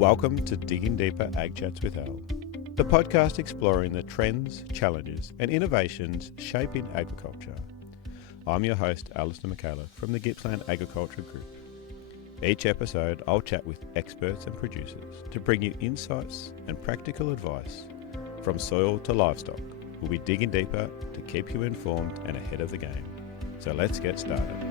Welcome to Digging Deeper Ag Chats with Al, the podcast exploring the trends, challenges and innovations shaping agriculture. I'm your host, Alistair McCullough from the Gippsland Agriculture Group. Each episode, I'll chat with experts and producers to bring you insights and practical advice from soil to livestock. We'll be digging deeper to keep you informed and ahead of the game. So let's get started.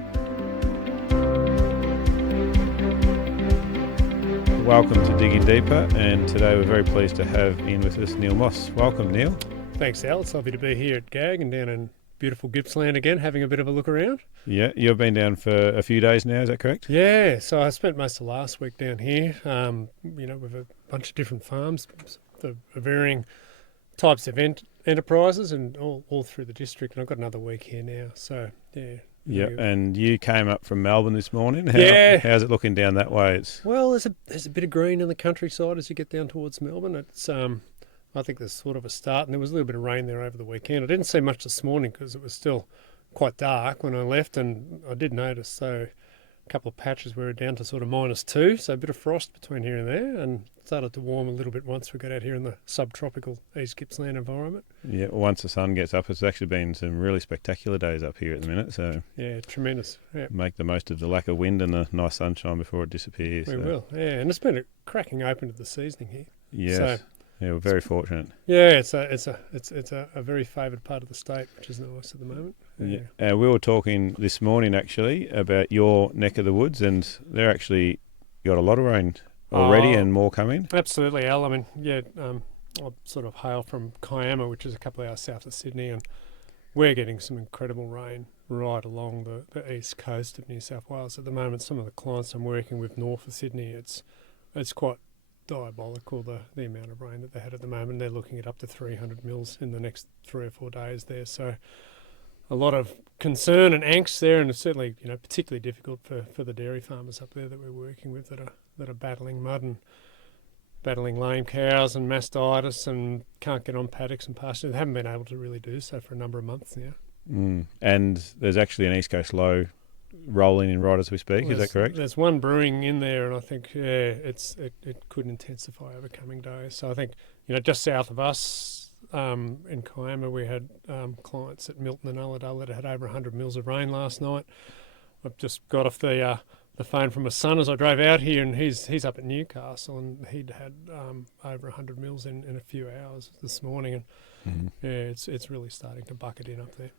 Welcome to Digging Deeper, and today we're very pleased to have in with us Neil Moss. Welcome, Neil. Thanks, Al. It's lovely to be here at GAG and down in beautiful Gippsland again, having a bit of a look around. Yeah, you've been down for a few days now, is that correct? Yeah, so I spent most of last week down here, with a bunch of different farms, the varying types of enterprises and all through the district, and I've got another week here now, so yeah. Yeah, and you came up from Melbourne this morning. How's it looking down that way? Well, there's a bit of green in the countryside as you get down towards Melbourne. It's I think there's sort of a start, and there was a little bit of rain there over the weekend. I didn't see much this morning because it was still quite dark when I left, and I did notice a couple of patches where we're down to sort of -2, so a bit of frost between here and there, and started to warm a little bit once we got out here in the subtropical East Gippsland environment. Yeah, once the sun gets up, it's actually been some really spectacular days up here at the minute, so yeah, tremendous. Yeah. Make the most of the lack of wind and the nice sunshine before it disappears. We will, yeah, and it's been a cracking open to the seasoning here. Yes. So, yeah, we're very fortunate. Yeah, it's a very favoured part of the state, which is nice at the moment. Yeah. We were talking this morning actually about your neck of the woods, and they're actually got a lot of rain already and more coming. Absolutely, Al. I mean, yeah, I sort of hail from Kiama, which is a couple of hours south of Sydney, and we're getting some incredible rain right along the east coast of New South Wales at the moment. Some of the clients I'm working with north of Sydney, it's quite diabolical, the amount of rain that they had at the moment. They're looking at up to 300 mils in the next 3 or 4 days there, so a lot of concern and angst there, and it's certainly particularly difficult for the dairy farmers up there that we're working with that are battling mud and battling lame cows and mastitis and can't get on paddocks and pastures. They haven't been able to really do so for a number of months now. And there's actually an East Coast low rolling in right as we speak. Is that correct? There's one brewing in there, and I think it could intensify over coming days. So I think just south of us in Kiama, we had clients at Milton and Ulladulla that had over 100 mils of rain last night. I've just got off the phone from my son as I drove out here, and he's up at Newcastle, and he'd had over 100 mils in a few hours this morning, and it's really starting to bucket in up there.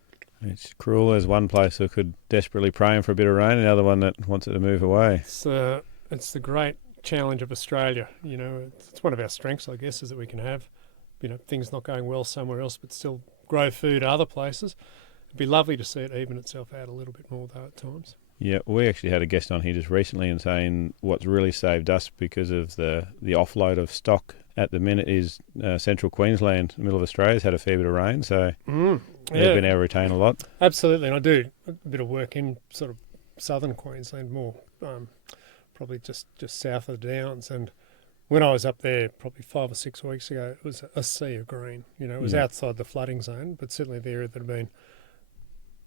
It's cruel. There's one place that could desperately praying for a bit of rain, and the other one that wants it to move away. It's the great challenge of Australia. It's one of our strengths, I guess, is that we can have things not going well somewhere else, but still grow food other places. It'd be lovely to see it even itself out a little bit more though at times. Yeah, we actually had a guest on here just recently and saying what's really saved us because of the offload of stock at the minute is central Queensland, the middle of Australia's had a fair bit of rain, so they've been able to retain a lot. Absolutely, and I do a bit of work in sort of southern Queensland, more probably just south of the Downs, and when I was up there probably 5 or 6 weeks ago, it was a sea of green. It was outside the flooding zone, but certainly the area that had been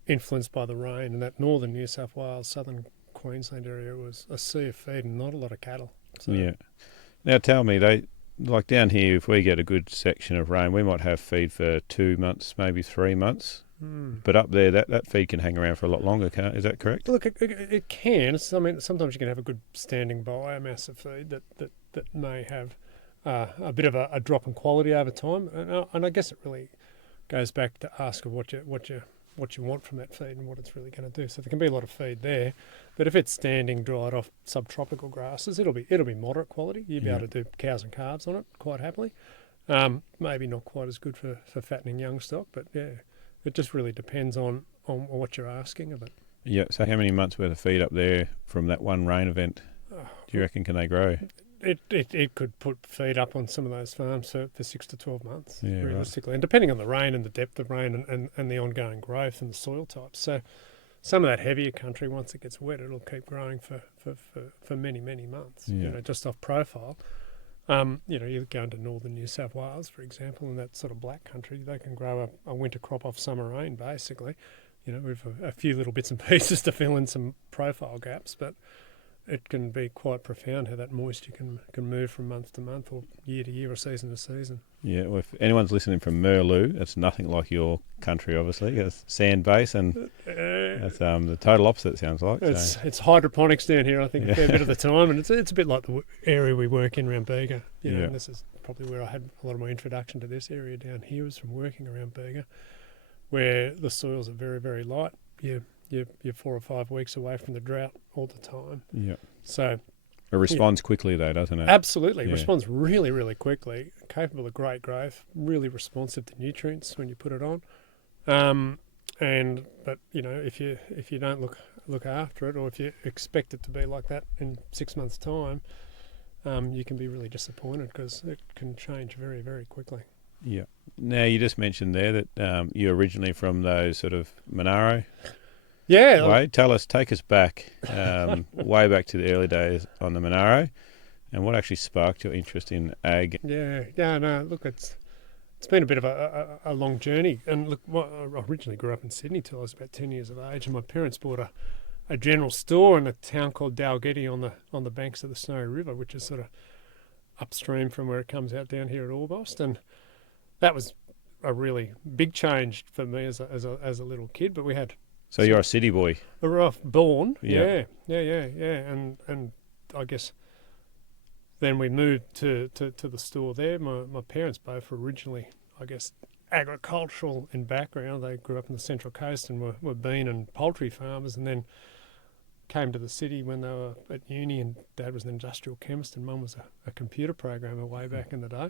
influenced by the rain, and that northern New South Wales, southern Queensland area was a sea of feed and not a lot of cattle. So. Yeah. Now tell me, like down here, if we get a good section of rain, we might have feed for 2 months, maybe 3 months. But up there, that feed can hang around for a lot longer, is that correct? Look, it can. I mean, sometimes you can have a good standing biomass of feed that may have a bit of a drop in quality over time, and I guess it really goes back to ask of what you want from that feed and what it's really going to do. So there can be a lot of feed there, but if it's standing dried off subtropical grasses, it'll be moderate quality. You'll be able to do cows and calves on it quite happily. Maybe not quite as good for fattening young stock, but yeah, it just really depends on what you're asking of it. Yeah. So how many months worth of feed up there from that one rain event do you reckon can they grow? It could put feed up on some of those farms for 6 to 12 months, realistically. Right. And depending on the rain and the depth of rain and the ongoing growth and the soil types. So some of that heavier country, once it gets wet, it'll keep growing for many, many months, just off profile. You go into northern New South Wales, for example, and that sort of black country, they can grow a winter crop off summer rain, basically. With a few little bits and pieces to fill in some profile gaps, but it can be quite profound how that moisture can move from month to month or year to year or season to season. Yeah, well, if anyone's listening from Merlot, it's nothing like your country, obviously. It's sand base, and that's the total opposite, it sounds like. It's hydroponics down here, I think, a fair bit of the time, and it's a bit like the area we work in around Bega. And this is probably where I had a lot of my introduction to this area down here, was from working around Bega, where the soils are very, very light. You're 4 or 5 weeks away from the drought all the time. Yeah. So it responds quickly, though, doesn't it? Absolutely. It responds really, really quickly, capable of great growth, really responsive to nutrients when you put it on. But if you don't look after it, or if you expect it to be like that in 6 months' time, you can be really disappointed because it can change very, very quickly. Yeah. Now, you just mentioned there that you're originally from those sort of Monaro. Yeah. Way. Take us back, way back to the early days on the Monaro, and what actually sparked your interest in ag. Look, it's been a bit of a long journey. And look, I originally grew up in Sydney till I was about 10 years of age, and my parents bought a general store in a town called Dalgety on the banks of the Snowy River, which is sort of upstream from where it comes out down here at Orbost, and that was a really big change for me as a little kid. But we had. So you're a city boy. Born, yeah. And I guess then we moved to the store there. My parents both were originally, I guess, agricultural in background. They grew up in the Central Coast and were bean and poultry farmers, and then came to the city when they were at uni, and Dad was an industrial chemist and Mum was a computer programmer way back in the day.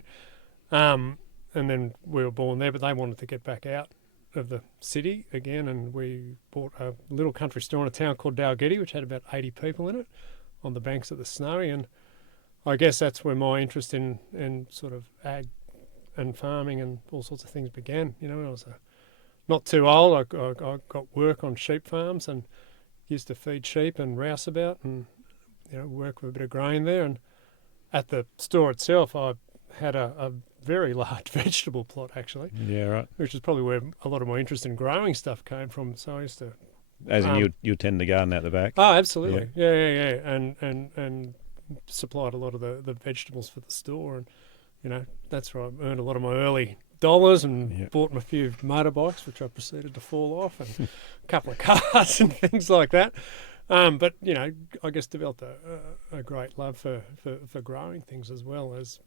And then we were born there, but they wanted to get back out of the city again, and we bought a little country store in a town called Dalgety, which had about 80 people in it on the banks of the Snowy, and I guess that's where my interest in sort of ag and farming and all sorts of things began. When I was not too old, I got work on sheep farms and used to feed sheep and rouseabout and work with a bit of grain there. And at the store itself, I had a very large vegetable plot, actually. Yeah, right. Which is probably where a lot of my interest in growing stuff came from. So I used to... As in you tend to garden out the back? Oh, absolutely. Yeah. And supplied a lot of the vegetables for the store. And, that's where I earned a lot of my early dollars and bought a few motorbikes, which I proceeded to fall off, and a couple of cars and things like that. But I guess developed a great love for growing things as well as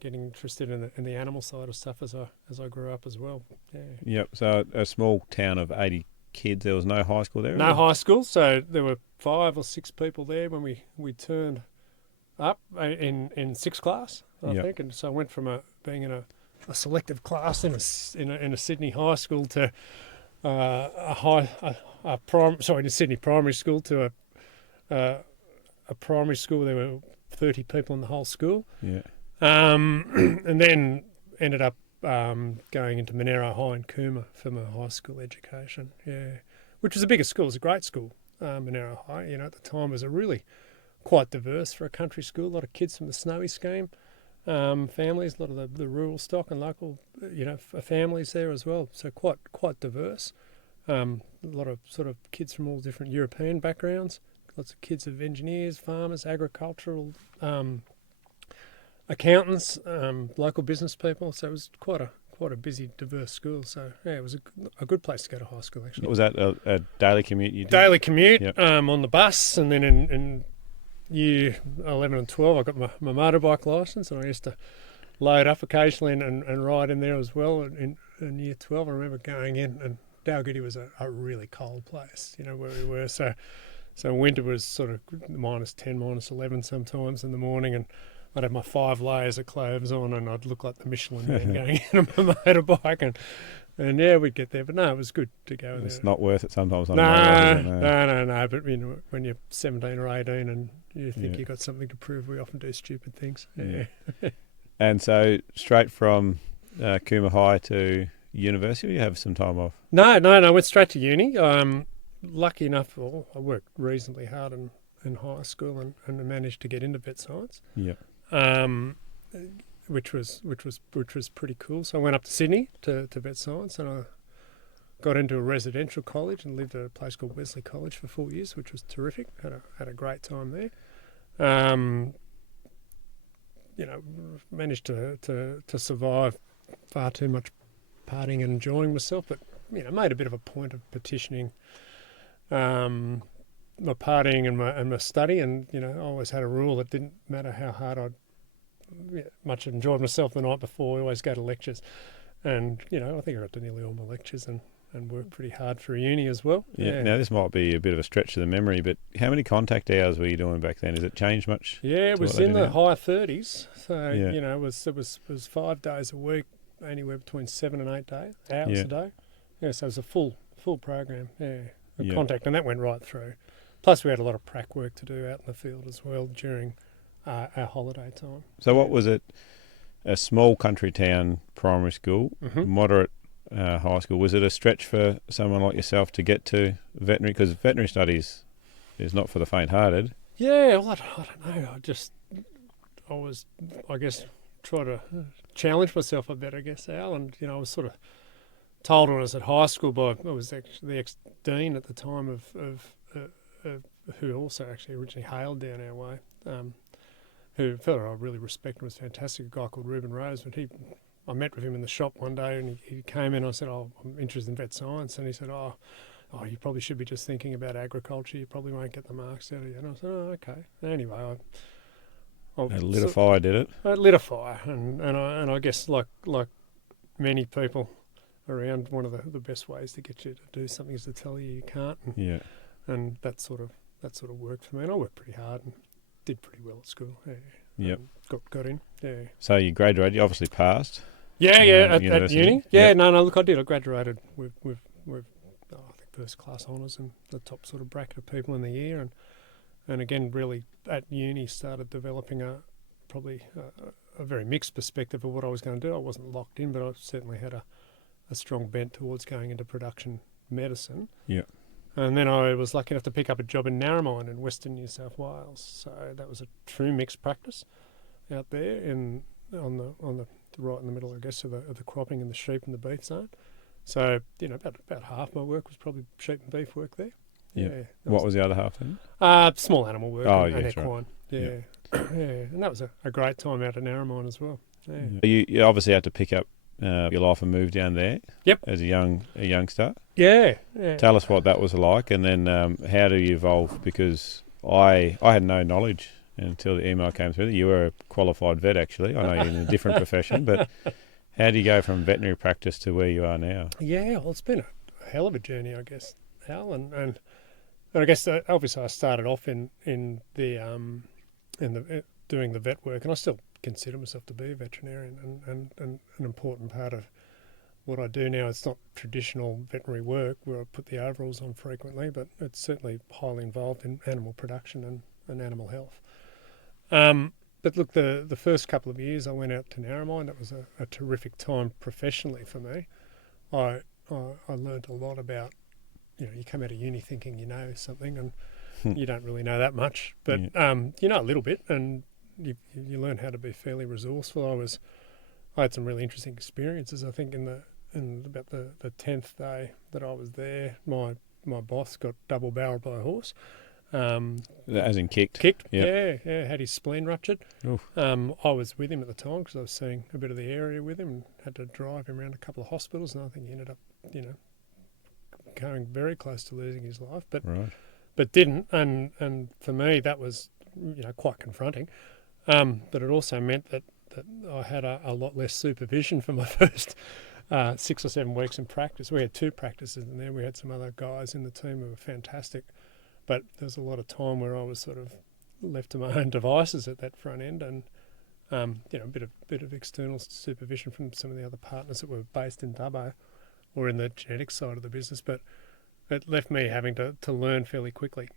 getting interested in the animal side of stuff as I grew up as well. Yeah. Yep. So a small town of 80 kids. There was no high school there. No high school. So there were 5 or 6 people there when we turned up in 6th class, I think. And so I went from being in a selective class in a Sydney high school to Sydney primary school to a primary school. There were 30 people in the whole school. Yeah. And then ended up going into Monaro High in Cooma for my high school education. Yeah, which was a bigger school. It was a great school, Monaro High. At the time it was a really quite diverse for a country school. A lot of kids from the Snowy scheme. Families, a lot of the rural stock and local, families there as well. So quite diverse. A lot of sort of kids from all different European backgrounds. Lots of kids of engineers, farmers, agricultural, accountants, local business people. So it was quite a busy, diverse school. So yeah, it was a good place to go to high school actually. Was that a daily commute you did? Daily commute, on the bus, and then in year 11 and 12 I got my motorbike licence, and I used to load up occasionally and ride in there as well. In year 12 I remember going in, and Dalgety was a really cold place, where we were. So winter was sort of -10, -11 sometimes in the morning, and I'd have my 5 layers of clothes on, and I'd look like the Michelin man going in on my motorbike, and yeah, we'd get there. But no, it was good to go there. It's not worth it sometimes on a motorbike, is it? No. But when you're 17 or 18 and you think you've got something to prove, we often do stupid things. Yeah. And so straight from Cooma High to university, or you have some time off? No, I went straight to uni. Lucky enough, I worked reasonably hard in high school and managed to get into vet science. Yeah. Which was pretty cool. So I went up to Sydney to vet science, and I got into a residential college and lived at a place called Wesley College for 4 years, which was terrific. Had a great time there. Managed to survive far too much partying and enjoying myself, but made a bit of a point of petitioning my partying and my study, and I always had a rule that didn't matter how hard I'd much enjoyed myself the night before. I always go to lectures, and I think I got to nearly all my lectures and worked pretty hard for uni as well. Yeah. Now this might be a bit of a stretch to the memory, but how many contact hours were you doing back then? Has it changed much? Yeah, it was in the high 30s. So Yeah. it was 5 days a week, anywhere between 7 and 8 hours a day. Yeah, so it was a full program. Of contact, and that went right through. Plus, we had a lot of prac work to do out in the field as well during our holiday time. So what was it? A small country town primary school, moderate high school. Was it a stretch for someone like yourself to get to veterinary? Because veterinary studies is not for the faint-hearted. Yeah, well, I don't know. I was, try to challenge myself a bit, I guess, Al. And, I was sort of told when I was at high school by, I was actually the ex-dean at the time of who also actually originally hailed down our way, who felt I really respect and was fantastic, a guy called Reuben Rose. But I met with him in the shop one day, and he came in. I said, "Oh, I'm interested in vet science," and he said, "Oh, you probably should be just thinking about agriculture. You probably won't get the marks out of you." And I said, "Oh, okay." Anyway, It lit a fire, did it? It lit a fire, and I guess like many people around, one of the best ways to get you to do something is to tell you can't. And that sort of worked for me. And I worked pretty hard and did pretty well at school. Yep. Got in. Yeah. So you graduated. You obviously passed. At university? uni. Yeah. Yep. No. Look, I did. I graduated with I think first class honours and the top sort of bracket of people in the year, and again really at uni started developing a very mixed perspective of what I was going to do. I wasn't locked in, but I certainly had a strong bent towards going into production medicine. Yeah. And then I was lucky enough to pick up a job in Narmine in Western New South Wales. So that was a true mixed practice out there on the right in the middle, I guess, of the cropping and the sheep and the beef zone. So about half my work was probably sheep and beef work there. Yeah. What was the other half then? Small animal work and equine. Right. Yeah. And that was a great time out at Narmine as well. Yeah. You obviously had to pick up your life and move down there. Yep. As a youngster. Yeah. Tell us what that was like, and then how do you evolve? Because I had no knowledge until the email came through that you were a qualified vet. Actually, I know you're in a different profession, but how do you go from veterinary practice to where you are now? Yeah, well, it's been a hell of a journey, I guess, Al, and I guess obviously I started off in the doing the vet work, and I still consider myself to be a veterinarian, and an important part of what I do now. It's not traditional veterinary work where I put the overalls on frequently, but it's certainly highly involved in animal production and animal health. But look, the first couple of years I went out to Narmine. That was a terrific time professionally for me. I learned a lot about, you come out of uni thinking you know something, and you don't really know that much, but you know a little bit, and you learn how to be fairly resourceful. I had some really interesting experiences. I think in about the 10th day that I was there, my boss got double barreled by a horse. As in kicked? Kicked, yep. yeah, had his spleen ruptured. I was with him at the time because I was seeing a bit of the area with him and had to drive him around a couple of hospitals, and I think he ended up, going very close to losing his life, but didn't. And for me, that was, quite confronting. But it also meant that I had a lot less supervision for my first 6 or 7 weeks in practice. We had 2 practices in there. We had some other guys in the team who were fantastic, but there was a lot of time where I was sort of left to my own devices at that front end, and a bit of external supervision from some of the other partners that were based in Dubbo or in the genetics side of the business. But it left me having to learn fairly quickly.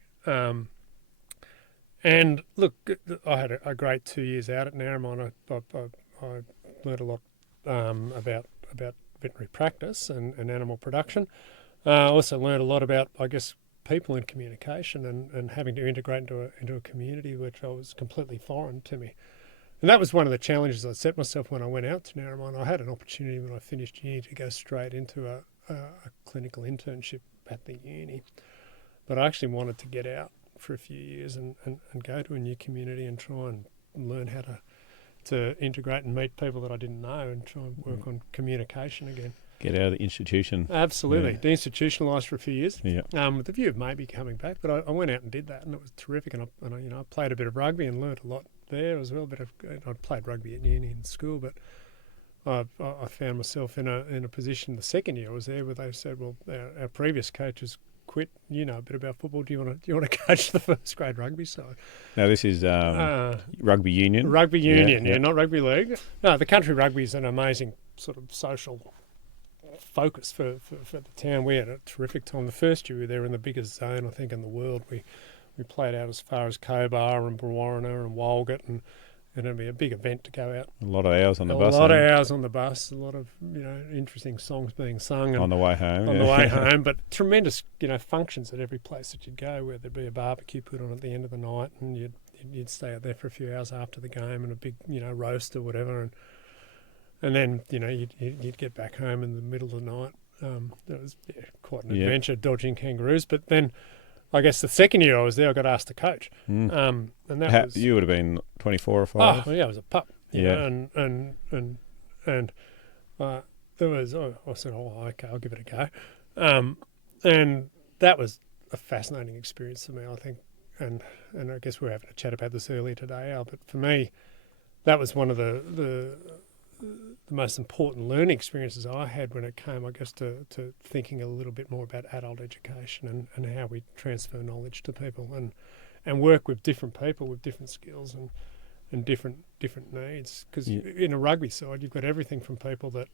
And look, I had a great 2 years out at Narmine. I learned a lot about veterinary practice and animal production. I also learned a lot about, I guess, people and communication and having to integrate into a community which was completely foreign to me. And that was one of the challenges I set myself when I went out to Narmine. I had an opportunity when I finished uni to go straight into clinical internship at the uni, but I actually wanted to get out for a few years and go to a new community and try and learn how to integrate and meet people that I didn't know and try and work on communication again. Get out of the institution. Absolutely. Yeah. Deinstitutionalised for a few years, with the view of maybe coming back. But I went out and did that, and it was terrific. And I played a bit of rugby and learnt a lot there as well. I played rugby at uni and school, but I found myself in a position the second year I was there where they said, well, our previous coaches quit. You know a bit about football. Do you want to coach the first grade rugby side? Now this is rugby union. Rugby union, not rugby league. No, the country rugby is an amazing sort of social focus for the town. We had a terrific time. The first year we were there in the biggest zone, I think, in the world. We played out as far as Cobar and Brewarrina and Walgett, and it'd be a big event to go out. A lot of hours on the bus. A lot of hours on the bus. A lot of interesting songs being sung on the way home. On the way home, but tremendous functions at every place that you'd go, where there'd be a barbecue put on at the end of the night, and you'd stay out there for a few hours after the game, and a big roast or whatever, and then you'd get back home in the middle of the night. That was quite an adventure, dodging kangaroos. But then, I guess the second year I was there, I got asked to coach. And that was, you would have been 24 or 5. Oh yeah, I was a pup. And there was. I said, okay, I'll give it a go. And that was a fascinating experience for me, I think. And I guess we were having a chat about this earlier today, Al. But for me, that was one of the most important learning experiences I had when it came, I guess, to thinking a little bit more about adult education and how we transfer knowledge to people and work with different people with different skills and different needs. Because in a rugby side, you've got everything from people that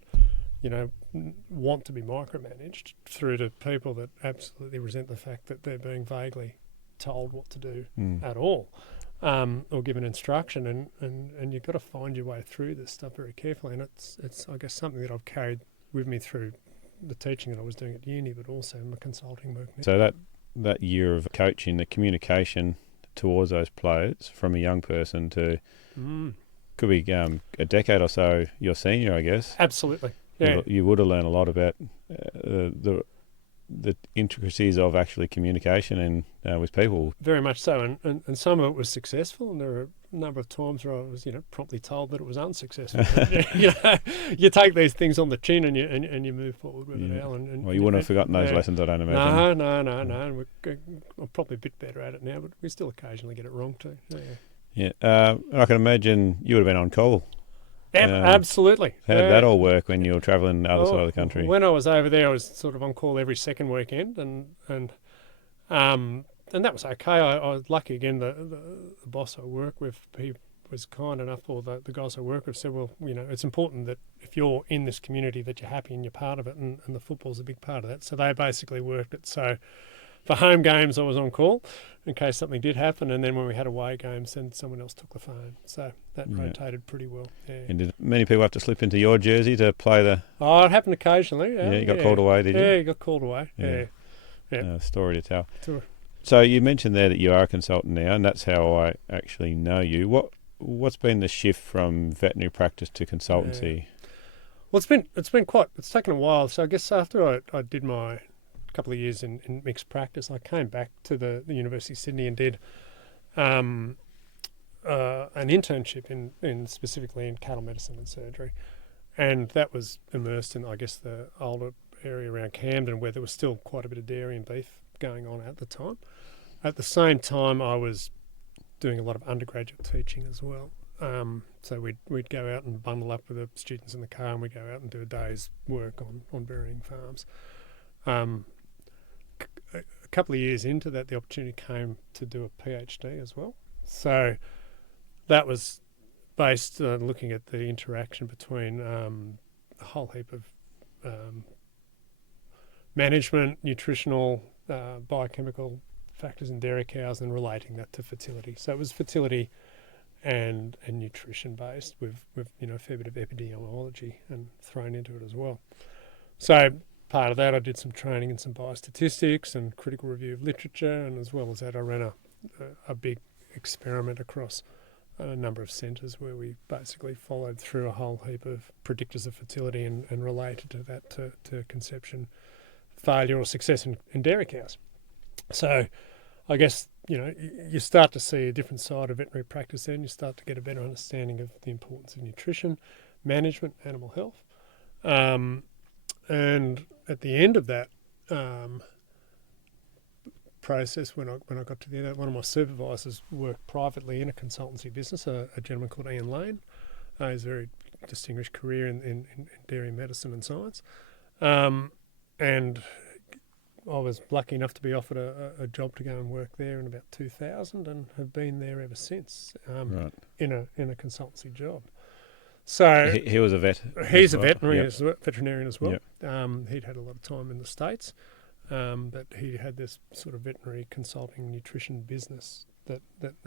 want to be micromanaged through to people that absolutely resent the fact that they're being vaguely told what to do at all. Or given instruction, and you've got to find your way through this stuff very carefully. And it's I guess something that I've carried with me through the teaching that I was doing at uni, but also in my consulting work now. So that year of coaching, the communication towards those players from a young person to could be a decade or so your senior, I guess. Absolutely, yeah. You would have learned a lot about the intricacies of actually communication and with people. Very much so, and some of it was successful, and there were a number of times where I was promptly told that it was unsuccessful. You take these things on the chin and you move forward with it, Al. Well, you wouldn't have forgotten those lessons, I don't imagine. No. And I'm probably a bit better at it now, but we still occasionally get it wrong too. Yeah. I can imagine you would have been on call. Absolutely. How did that all work when you were travelling the other side of the country? When I was over there, I was sort of on call every second weekend, and that was okay. I was lucky again. The boss I work with, he was kind enough, or the guys I work with said, well, it's important that if you're in this community that you're happy and you're part of it, and the football's a big part of that. So they basically worked it. So for home games, I was on call in case something did happen, and then when we had away games, then someone else took the phone. So that rotated pretty well. Yeah. And did many people have to slip into your jersey to play the? Oh, it happened occasionally. Yeah, you got called away, did you? Yeah, you got called away. Yeah. Story to tell. So you mentioned there that you are a consultant now, and that's how I actually know you. What's been the shift from veterinary practice to consultancy? Yeah. Well, it's taken a while. So I guess after I did my couple of years in mixed practice, I came back to the University of Sydney and did an internship in specifically in cattle medicine and surgery, and that was immersed in, I guess, the older area around Camden, where there was still quite a bit of dairy and beef going on at the time. At the same time, I was doing a lot of undergraduate teaching as well. So we'd go out and bundle up with the students in the car, and we'd go out and do a day's work on varying farms. A couple of years into that, the opportunity came to do a PhD as well. So that was based on looking at the interaction between a whole heap of management, nutritional, biochemical factors in dairy cows, and relating that to fertility. So it was fertility and nutrition based with a fair bit of epidemiology and thrown into it as well. So part of that, I did some training in some biostatistics and critical review of literature, and as well as that, I ran a big experiment across a number of centres where we basically followed through a whole heap of predictors of fertility and related to that to conception failure or success in dairy cows. So I guess, you start to see a different side of veterinary practice then. You start to get a better understanding of the importance of nutrition, management, animal health. And at the end of that process, when I got to the end, one of my supervisors worked privately in a consultancy business, a gentleman called Ian Lane. He has a very distinguished career in dairy medicine and science. And I was lucky enough to be offered a job to go and work there in about 2000 and have been there ever since in a consultancy job. So he was a vet. He's a well. veterinarian as well. Yep. He'd had a lot of time in the States, but he had this sort of veterinary consulting nutrition business that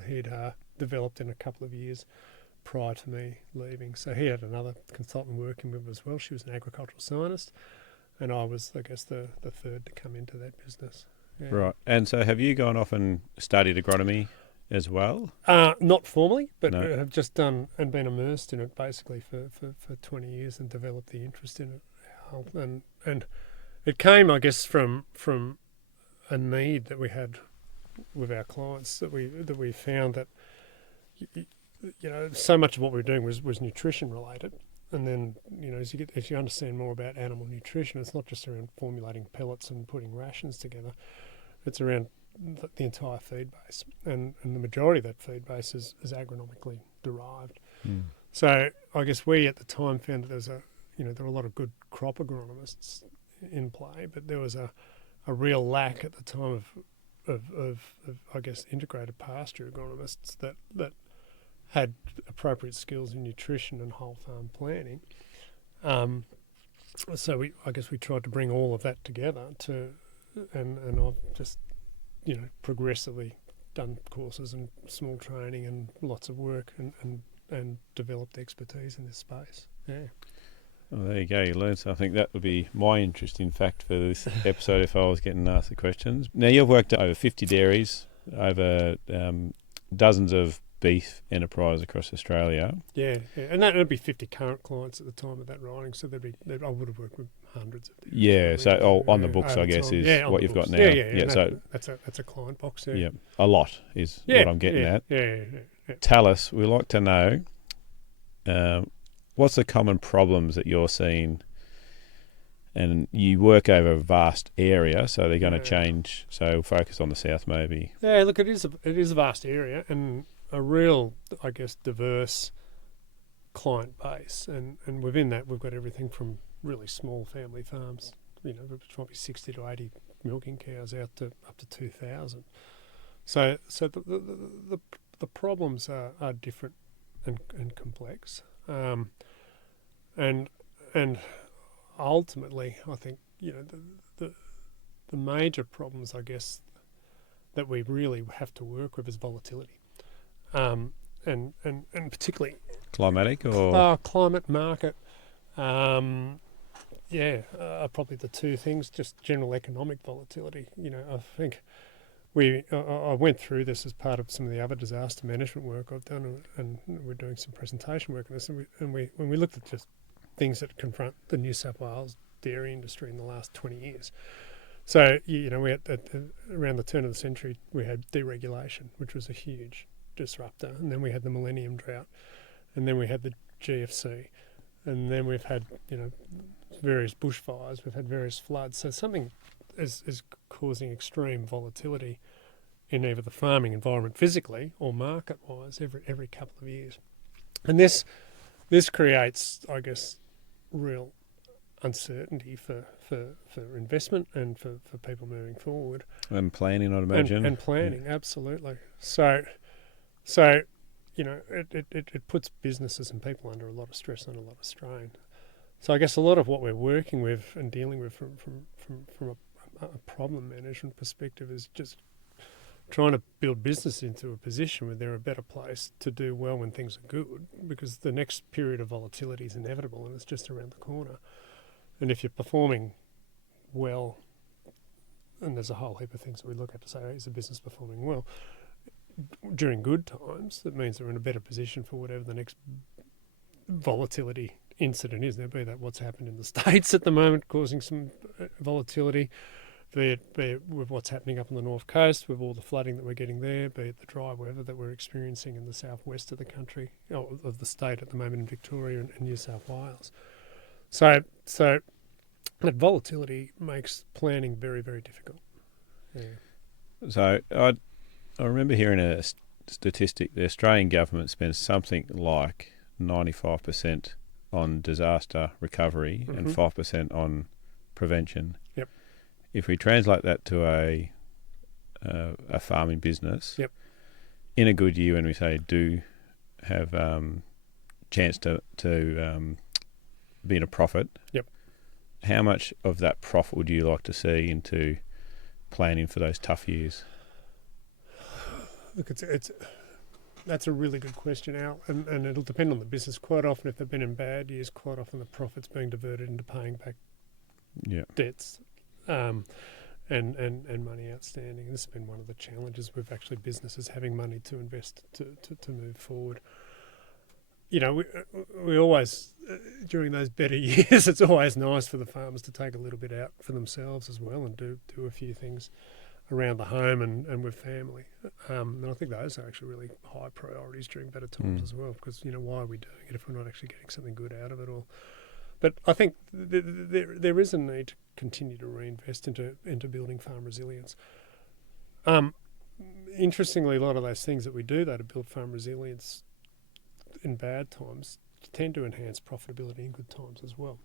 he'd developed in a couple of years prior to me leaving. So he had another consultant working with him as well. She was an agricultural scientist, and I was, I guess, the third to come into that business. Yeah. Right. And so have you gone off and studied agronomy as well? Not formally, but No. have just done and been immersed in it basically for 20 years and developed the interest in it. And it came, I guess, from a need that we had with our clients that we found that so much of what we were doing was nutrition related. And then, as you understand more about animal nutrition, it's not just around formulating pellets and putting rations together. It's around the entire feed base. And the majority of that feed base is agronomically derived. Mm. So I guess we at the time found that there were a lot of good crop agronomists in play, but there was a real lack at the time of I guess, integrated pasture agronomists that had appropriate skills in nutrition and whole farm planning. So I guess we tried to bring all of that together and I've just, progressively done courses and small training and lots of work and developed expertise in this space. Yeah. Well, there you go. You learned something. That would be my interesting fact for this episode if I was getting asked the questions. Now, you've worked at over 50 dairies, over dozens of beef enterprise across Australia. Yeah. And that'd be 50 current clients at the time of that writing, so I would have worked with hundreds of dairies. Yeah, so on the books, I guess, is what you've got now. Yeah. So that's a client box. Yeah. Yeah, a lot is what I'm getting at. Yeah. Tell us, we like to know, what's the common problems that you're seeing? And you work over a vast area, so they're going to change. So focus on the south, maybe. Yeah, look, it is a vast area and a real, I guess, diverse client base, and within that we've got everything from really small family farms, which might be 60 to 80 milking cows out to up to 2,000. So the problems are different and complex, and ultimately I think the major problems, I guess, that we really have to work with is volatility. And particularly climatic or climate, market, are probably the two things. Just general economic volatility. I think I went through this as part of some of the other disaster management work I've done, and we're doing some presentation work on this. And when we looked at just things that confront the New South Wales dairy industry in the last 20 years. So we had around the turn of the century we had deregulation, which was a huge disruptor, and then we had the Millennium Drought, and then we had the GFC, and then we've had various bushfires, we've had various floods. So something is causing extreme volatility in either the farming environment physically or market wise every couple of years, and this creates, I guess, real uncertainty for investment and for people moving forward, and planning, I'd imagine, and planning. Absolutely. So it puts businesses and people under a lot of stress and a lot of strain. So I guess a lot of what we're working with and dealing with from a problem management perspective is just trying to build business into a position where they're a better place to do well when things are good, because the next period of volatility is inevitable and it's just around the corner. And if you're performing well, and there's a whole heap of things that we look at to say, is the business performing well? during good times, that means they're in a better position for whatever the next volatility incident is. Now, be that what's happened in the States at the moment, causing some volatility, be it with what's happening up on the north coast, with all the flooding that we're getting there, be it the dry weather that we're experiencing in the southwest of the country, of the state at the moment in Victoria and New South Wales. So that volatility makes planning very, very difficult. Yeah. So I remember hearing a statistic. The Australian government spends something like 95% on disaster recovery and 5% on prevention. Yep. If we translate that to a farming business, yep. in a good year, when we say do have chance to be in a profit, yep. how much of that profit would you like to see into planning for those tough years? Look, that's a really good question, Al, and it'll depend on the business. Quite often, if they've been in bad years, quite often the profit's being diverted into paying back debts and money outstanding. This has been one of the challenges with actually businesses having money to invest to move forward. You know, we always, during those better years, it's always nice for the farmers to take a little bit out for themselves as well and do a few things around the home and with family. And I think those are actually really high priorities during better times as well, because, you know, why are we doing it if we're not actually getting something good out of it all? But I think there is a need to continue to reinvest into building farm resilience. Interestingly, a lot of those things that we do, though, to build farm resilience in bad times tend to enhance profitability in good times as well.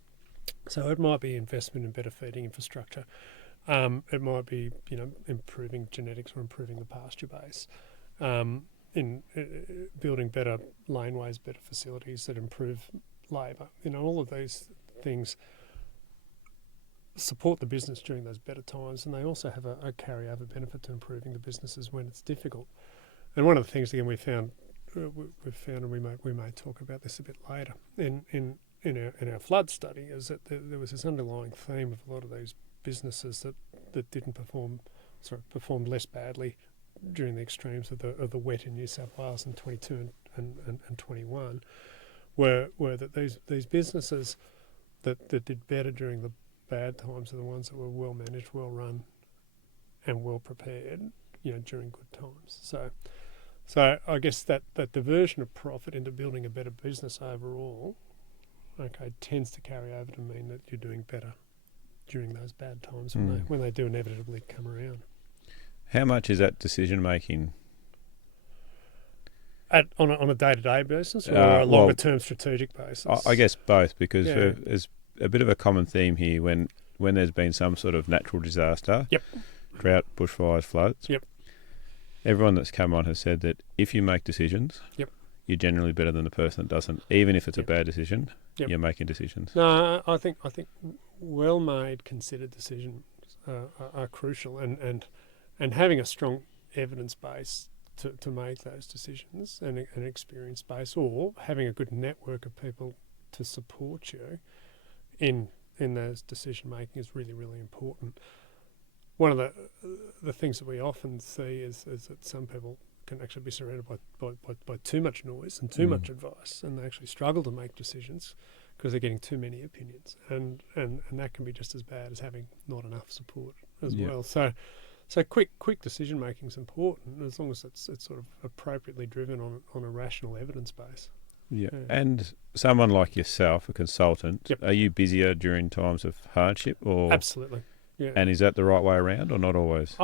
So it might be investment in better feeding infrastructure. It might be, you know, improving genetics or improving the pasture base, in building better laneways, better facilities that improve labour. You know, all of these things support the business during those better times, and they also have a carryover benefit to improving the businesses when it's difficult. And one of the things, again, we've found, and we may talk about this a bit later in our flood study, is that there was this underlying theme of a lot of these businesses that performed less badly during the extremes of the wet in New South Wales in 22 and 21, were that these businesses that did better during the bad times are the ones that were well managed, well run, and well prepared, you know, during good times. So I guess that diversion of profit into building a better business overall, tends to carry over to mean that you're doing better during those bad times when they do inevitably come around. How much is that decision making? On a day-to-day basis or a longer-term strategic basis? I guess both, because there's a bit of a common theme here when there's been some sort of natural disaster, drought, bushfires, floods. Everyone that's come on has said that if you make decisions, you're generally better than the person that doesn't. Even if it's a bad decision, you're making decisions. No, I think well-made, considered decisions are crucial, and having a strong evidence base to make those decisions and an experience base, or having a good network of people to support you in those decision making is really, really important. One of the things that we often see is that some people can actually be surrounded by too much noise and too much advice, and they actually struggle to make decisions because they're getting too many opinions, and that can be just as bad as having not enough support as well. So quick decision making is important, as long as it's sort of appropriately driven on a rational evidence base. Yeah. And someone like yourself, a consultant, are you busier during times of hardship, or absolutely? Yeah. And is that the right way around, or not always?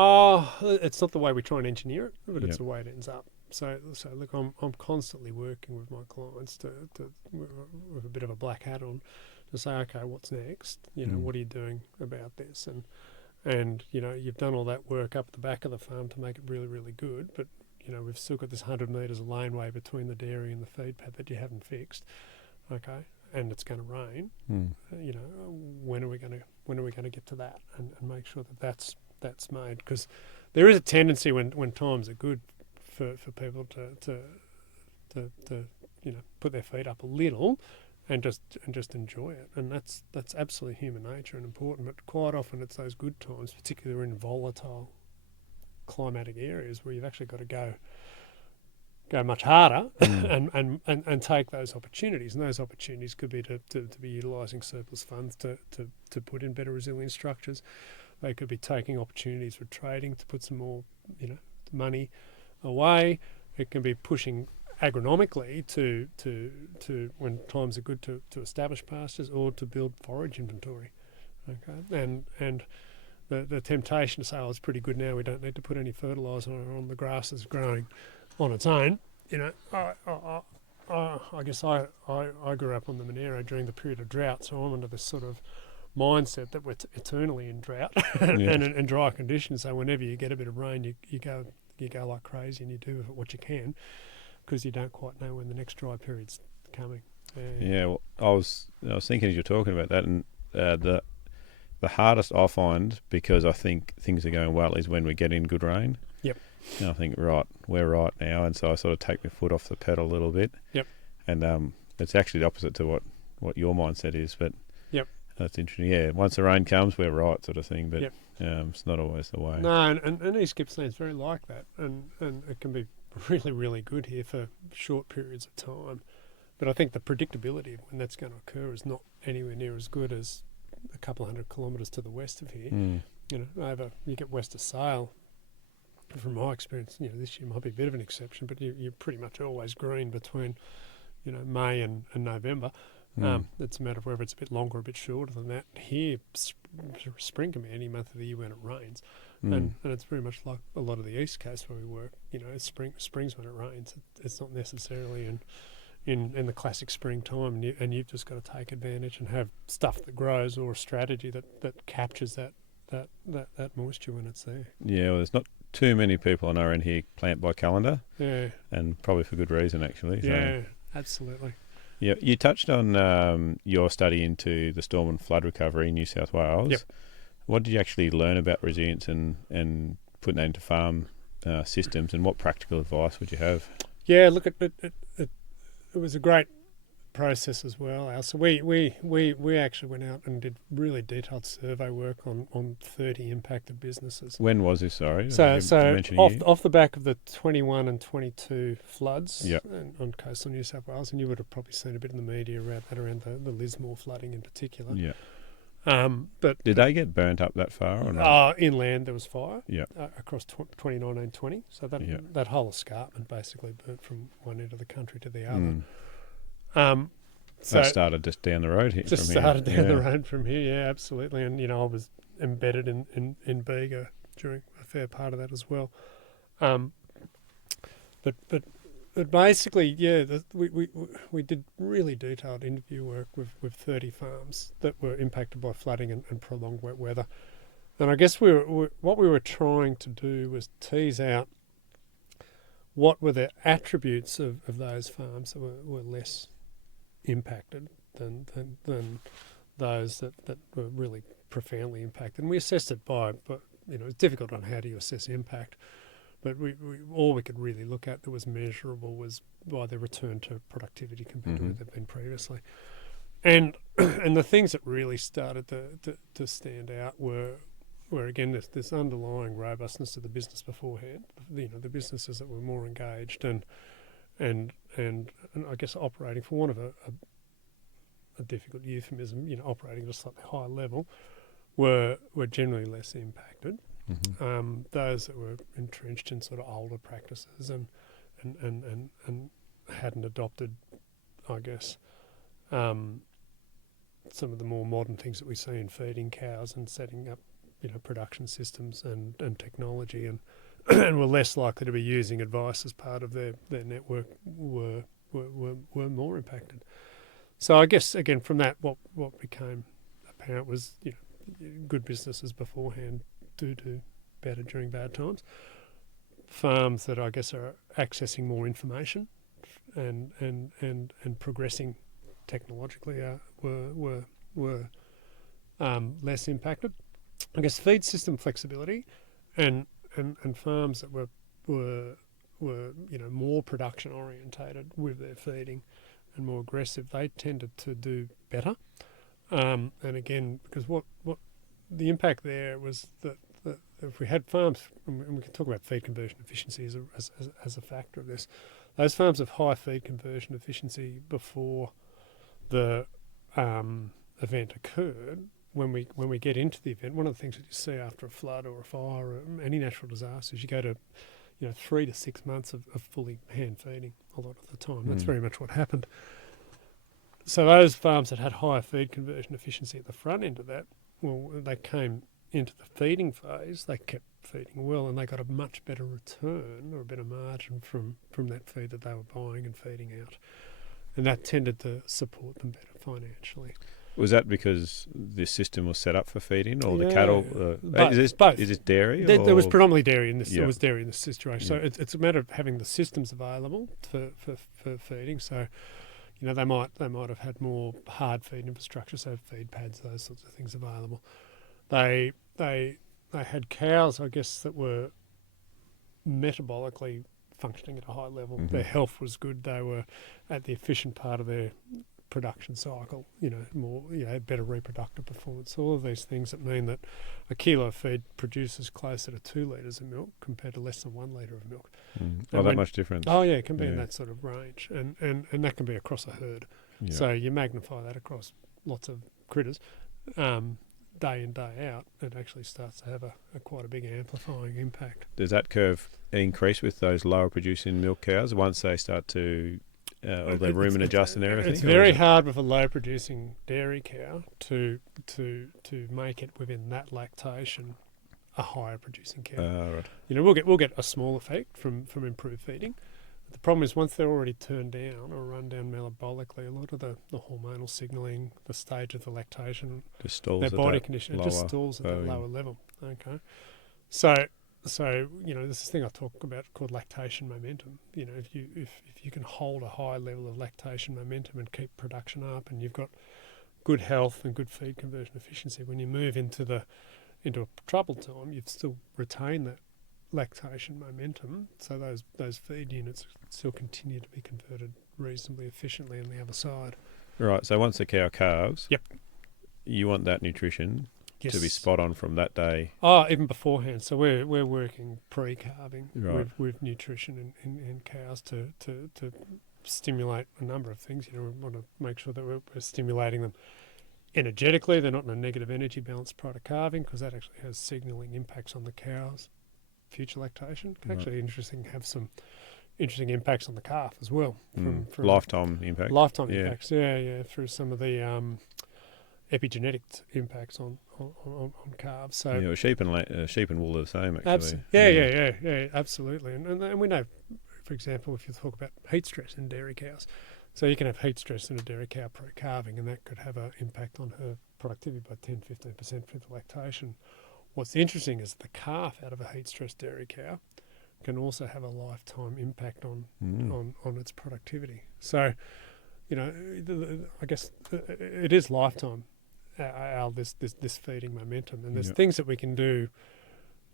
It's not the way we try and engineer it, but it's the way it ends up. So look, I'm constantly working with my clients with a bit of a black hat on, to say, okay, what's next? You know, what are you doing about this? And you know, you've done all that work up the back of the farm to make it really, really good, but you know, we've still got this 100 metres of laneway between the dairy and the feed pad that you haven't fixed. Okay, and it's going to rain. You know, when are we going to get to that and make sure that that's made? Because there is a tendency when times are good for people to you know, put their feet up a little and just enjoy it, and that's absolutely human nature and important. But quite often it's those good times, particularly in volatile climatic areas where you've actually got to go much harder and take those opportunities. And those opportunities could be to be utilising surplus funds to put in better resilience structures. They could be taking opportunities with trading to put some more, money away. It can be pushing agronomically to when times are good to establish pastures or to build forage inventory. Okay, and the temptation to say, oh, it's pretty good now, we don't need to put any fertiliser on, the grass is growing on its own. I guess I grew up on the Monero during the period of drought, so I'm under this sort of mindset that we're eternally in drought and in dry conditions. So whenever you get a bit of rain, you go like crazy and you do what you can, because you don't quite know when the next dry period's coming. Well, I was thinking as you're talking about that, and the hardest I find, because I think things are going well, is when we get in good rain. Yep. And I think, we're right now, and so I sort of take my foot off the pedal a little bit. Yep. And it's actually the opposite to what your mindset is, but yep. That's interesting. Yeah, once the rain comes, we're right, sort of thing, but yep. It's not always the way. No, and East Gippsland's very like that, and it can be really, really good here for short periods of time. But I think the predictability of when that's going to occur is not anywhere near as good as a couple of 100 kilometres to the west of here. You get west of Sale. From my experience, this year might be a bit of an exception, but you're pretty much always green between, May and November. It's a matter of whether it's a bit longer or a bit shorter than that. Here, spring can be any month of the year when it rains. And it's very much like a lot of the East Coast where we work. It's spring's when it rains. It's not necessarily in the classic springtime, and you've just got to take advantage and have stuff that grows or a strategy that captures that moisture when it's there. Yeah, well, there's not too many people I know around here plant by calendar. Yeah. And probably for good reason, actually. Yeah, absolutely. Yeah, you touched on your study into the storm and flood recovery in New South Wales. Yep. What did you actually learn about resilience and putting that into farm systems, and what practical advice would you have? Yeah, look, it was a great process as well, Al. So we actually went out and did really detailed survey work on 30 impacted businesses. When was this, sorry? So off the back of the 21 and 22 floods on coastal New South Wales, and you would have probably seen a bit in the media around the Lismore flooding in particular. Yeah. But did they get burnt up that far or not? Inland there was fire across 2019-20. So that whole escarpment basically burnt from one end of the country to the other. So that started just down the road here. The road from here, yeah, absolutely. And I was embedded in Bega during a fair part of that as well. But basically, we did really detailed interview work with 30 farms that were impacted by flooding and prolonged wet weather. And I guess what we were trying to do was tease out what were the attributes of those farms that were less impacted than those that were really profoundly impacted. And we assessed it by it's difficult on how do you assess impact, but all we could really look at that was measurable was by their return to productivity compared to where they've been previously. And the things that really started to stand out were again this underlying robustness of the business beforehand. The businesses that were more engaged and I guess operating, for want of a difficult euphemism, operating at a slightly higher level, were generally less impacted. Those that were entrenched in sort of older practices and hadn't adopted, I guess, some of the more modern things that we see in feeding cows and setting up, production systems and technology and were less likely to be using advice as part of their network were more impacted. So I guess again from that, what became apparent was good businesses beforehand do better during bad times. Farms that I guess are accessing more information and progressing technologically were less impacted. I guess feed system flexibility and farms that were more production orientated with their feeding and more aggressive, they tended to do better. And again, because what the impact there was that if we had farms, and we can talk about feed conversion efficiency as a factor of this, those farms of high feed conversion efficiency before the event occurred, when we get into the event, one of the things that you see after a flood or a fire or any natural disaster is you go to 3 to 6 months of fully hand feeding a lot of the time. That's very much what happened. So those farms that had higher feed conversion efficiency at the front end of that, well, they came into the feeding phase, they kept feeding well, and they got a much better return or a better margin from that feed that they were buying and feeding out. And that tended to support them better financially. Was that because this system was set up for feeding, or the Yeah, cattle? both. Is this dairy? There was predominantly dairy in this. Yeah. There was dairy in this situation. Yeah. So it's a matter of having the systems available for feeding. So, they might have had more hard feed infrastructure, so feed pads, those sorts of things available. They had cows, I guess, that were metabolically functioning at a high level. Mm-hmm. Their health was good. They were at the efficient part of their production cycle, more, better reproductive performance. All of these things that mean that a kilo of feed produces closer to 2 litres of milk compared to less than 1 litre of milk. That much difference. Oh yeah, it can be in that sort of range, and that can be across a herd. Yeah. So you magnify that across lots of critters, day in, day out, it actually starts to have a quite a big amplifying impact. Does that curve increase with those lower producing milk cows once they start to or they rumen adjust and everything? It's very hard with a low producing dairy cow to make it within that lactation a higher producing cow. Right. We'll get a small effect from improved feeding. The problem is once they're already turned down or run down metabolically, a lot of the hormonal signalling, the stage of the lactation, just stalls their at body that condition, it lower just stalls at that volume. lower level. Okay, so there's this thing I talk about called lactation momentum. If you can hold a high level of lactation momentum and keep production up, and you've got good health and good feed conversion efficiency, when you move into a troubled time, you've still retained that lactation momentum, so those feed units still continue to be converted reasonably efficiently on the other side. Right, so once the cow calves, Yep, you want that nutrition yes, to be spot on from that day. Oh, even beforehand. So we're working pre-calving Right. with nutrition in cows to stimulate a number of things. We want to make sure that we're stimulating them energetically. They're not in a negative energy balance prior to calving, because that actually has signalling impacts on the cow's future lactation. It can actually have some interesting impacts on the calf as well. From Lifetime impact. Lifetime impacts, through some of the epigenetic impacts on calves. So sheep and wool are the same actually. Yeah, absolutely. And we know, for example, if you talk about heat stress in dairy cows, so you can have heat stress in a dairy cow pre-calving, and that could have an impact on her productivity by 10-15% for the lactation. What's interesting is the calf out of a heat-stressed dairy cow can also have a lifetime impact on its productivity. So, I guess it is lifetime, this feeding momentum, and there's things that we can do,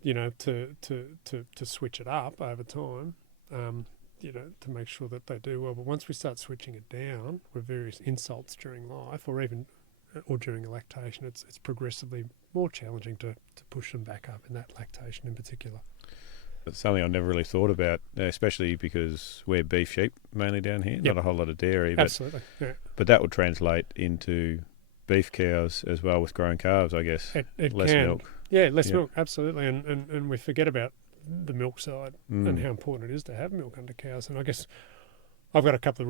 to switch it up over time, to make sure that they do well. But once we start switching it down with various insults during life, or during a lactation, it's progressively more challenging to push them back up in that lactation in particular. It's something I've never really thought about, especially because we're beef sheep mainly down here, not a whole lot of dairy. Absolutely, yeah. But that would translate into beef cows as well with growing calves, I guess. It less can. milk. Yeah, less milk, absolutely. And we forget about the milk side and how important it is to have milk under cows. And I guess I've got I've got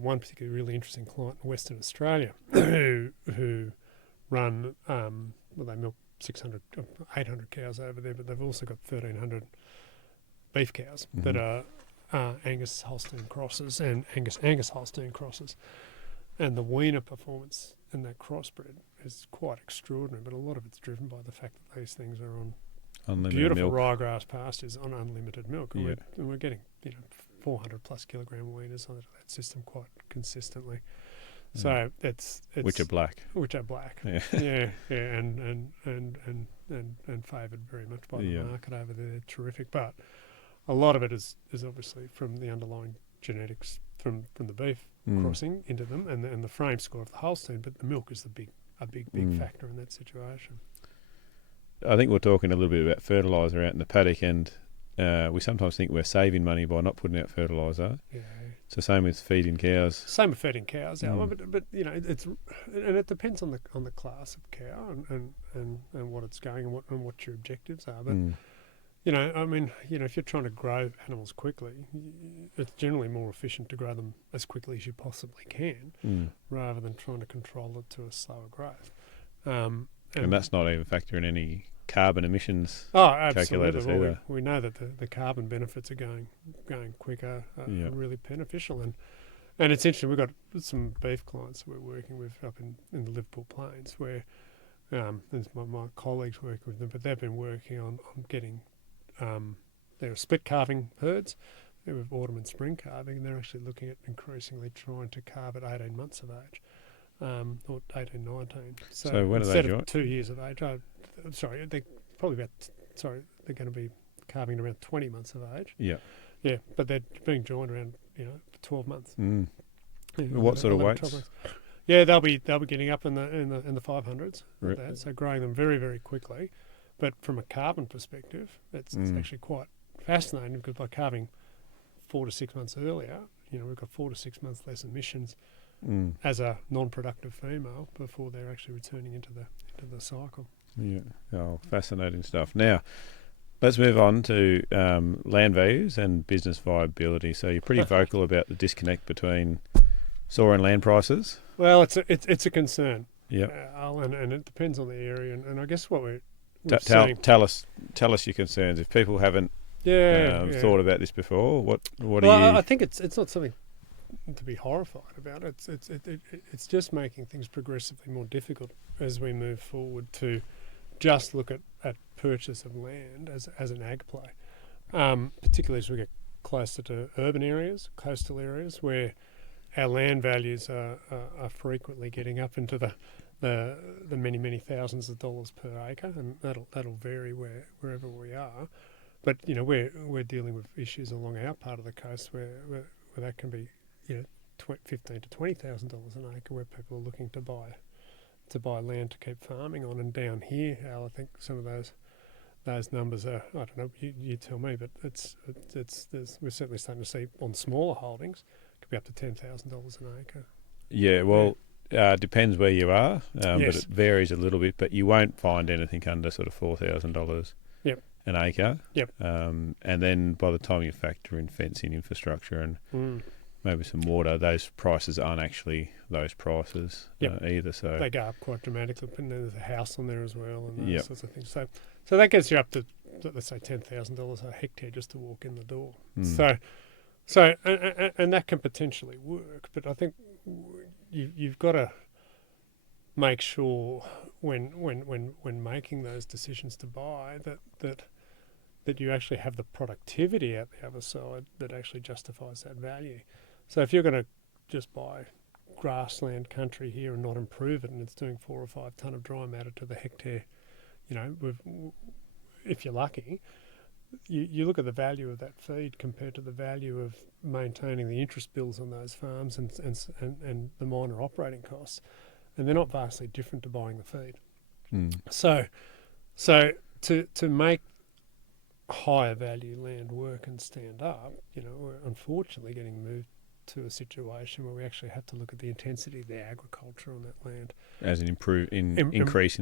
one particularly really interesting client in Western Australia who run, they milk 600, 800 cows over there, but they've also got 1,300 beef cows that are Angus Holstein crosses and Angus Holstein crosses. And the weaner performance in that crossbred is quite extraordinary, but a lot of it's driven by the fact that these things are on Unlimited beautiful milk. ryegrass pastures on unlimited milk. And Yeah. we're getting 400 plus kilogram weaners onto that system quite consistently. So it's which are black. Yeah, and favoured very much by the market over there. They're terrific, but a lot of it is obviously from the underlying genetics from the beef crossing into them, and the frame score of the Holstein. But the milk is a big factor in that situation. I think we're talking a little bit about fertilizer out in the paddock, and we sometimes think we're saving money by not putting out fertilizer. Yeah. It's the same with feeding cows. Same with feeding cows, but you know, it depends on the class of cow and what it's going and what your objectives are. But you know, I mean, you know, if you're trying to grow animals quickly, it's generally more efficient to grow them as quickly as you possibly can, rather than trying to control it to a slower growth. And that's not even factoring any carbon emissions calculators absolutely. either. We know that the carbon benefits are going quicker, are really beneficial. And it's interesting, we've got some beef clients that we're working with up in the Liverpool Plains where my colleagues work with them, but they've been working on getting they're split calving herds with autumn and spring calving, and they're actually looking at increasingly trying to calve at 18 months of age, or 18, 19. So when instead are they of 2 years of age, they're probably they're going to be calving around 20 months of age. Yeah. Yeah, but they're being joined around 12 months. What sort of weights? Yeah, they'll be getting up in the 500s. Right. So growing them very, very quickly. But from a carbon perspective, it's actually quite fascinating because by calving 4 to 6 months earlier, we've got 4 to 6 months less emissions as a non-productive female before they're actually returning into the cycle. Yeah. Oh, fascinating stuff. Now, let's move on to land values and business viability. So you're pretty vocal about the disconnect between soil and land prices. Well, it's a concern. Yeah. And it depends on the area. And I guess what we're tell us your concerns. If people haven't thought about this before, what are you? I think it's not something to be horrified about. It's just making things progressively more difficult as we move forward to just look at purchase of land as an ag play, particularly as we get closer to urban areas, coastal areas, where our land values are frequently getting up into the many thousands of dollars per acre, and that'll vary wherever we are. But we're dealing with issues along our part of the coast where that can be $15,000 to $20,000 an acre, where people are looking to buy land to keep farming on. And down here, Al, I think some of those numbers are, I don't know, you tell me, but we're certainly starting to see on smaller holdings could be up to $10,000 an acre. Yeah, well. Depends where you are, but it varies a little bit. But you won't find anything under sort of $4,000 an acre. Yep. And then by the time you factor in fencing, infrastructure, and maybe some water, those prices aren't actually those prices either. So they go up quite dramatically. And there's a house on there as well, and those sorts of things. So that gets you up to, let's say, $10,000 a hectare just to walk in the door. So and that can potentially work, but I think you've got to make sure when making those decisions to buy that you actually have the productivity out the other side that actually justifies that value. So if you're going to just buy grassland country here and not improve it, and it's doing 4 or 5 tonne of dry matter to the hectare, if you're lucky, you look at the value of that feed compared to the value of maintaining the interest bills on those farms and the minor operating costs, and they're not vastly different to buying the feed. So to make higher value land work and stand up, we're unfortunately getting moved to a situation where we actually have to look at the intensity of the agriculture on that land, as in increasing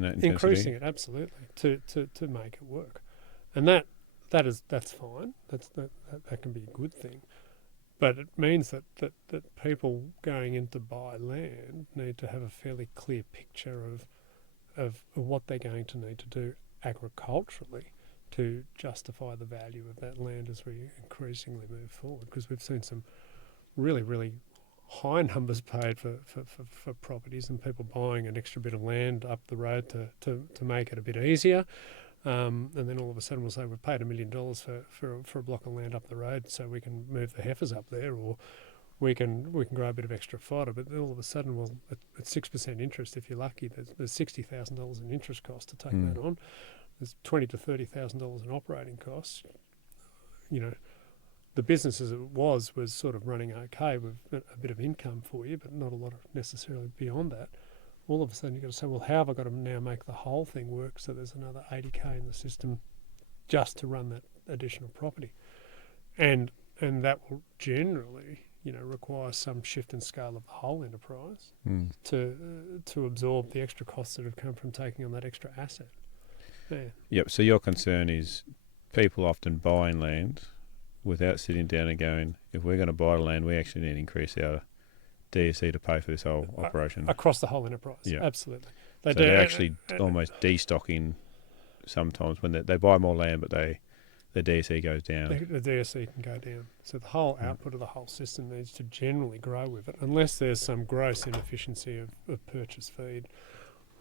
that intensity. Increasing it, absolutely, to make it work, and that's fine. That can be a good thing, but it means that people going in to buy land need to have a fairly clear picture of what they're going to need to do agriculturally to justify the value of that land as we increasingly move forward. Because we've seen some really, really high numbers paid for properties, and people buying an extra bit of land up the road to make it a bit easier. And then all of a sudden we'll say we've paid $1 million for a block of land up the road so we can move the heifers up there, or we can grow a bit of extra fodder. But all of a sudden, well, at 6% interest, if you're lucky, there's $60,000 in interest cost to take that on. There's $20,000 to $30,000 in operating costs. The business as it was sort of running okay with a bit of income for you, but not a lot of necessarily beyond that. all of a sudden you've got to say, well, how have I got to now make the whole thing work so there's another 80k in the system just to run that additional property? And that will generally, require some shift in scale of the whole enterprise to absorb the extra costs that have come from taking on that extra asset. Yeah. Yep. So your concern is people often buying land without sitting down and going, if we're going to buy land, we actually need to increase our DSE to pay for this whole operation. Across the whole enterprise, yeah. Absolutely. They're actually almost destocking sometimes when they buy more land, but the DSE goes down. The DSE can go down. So the whole output of the whole system needs to generally grow with it, unless there's some gross inefficiency of purchase feed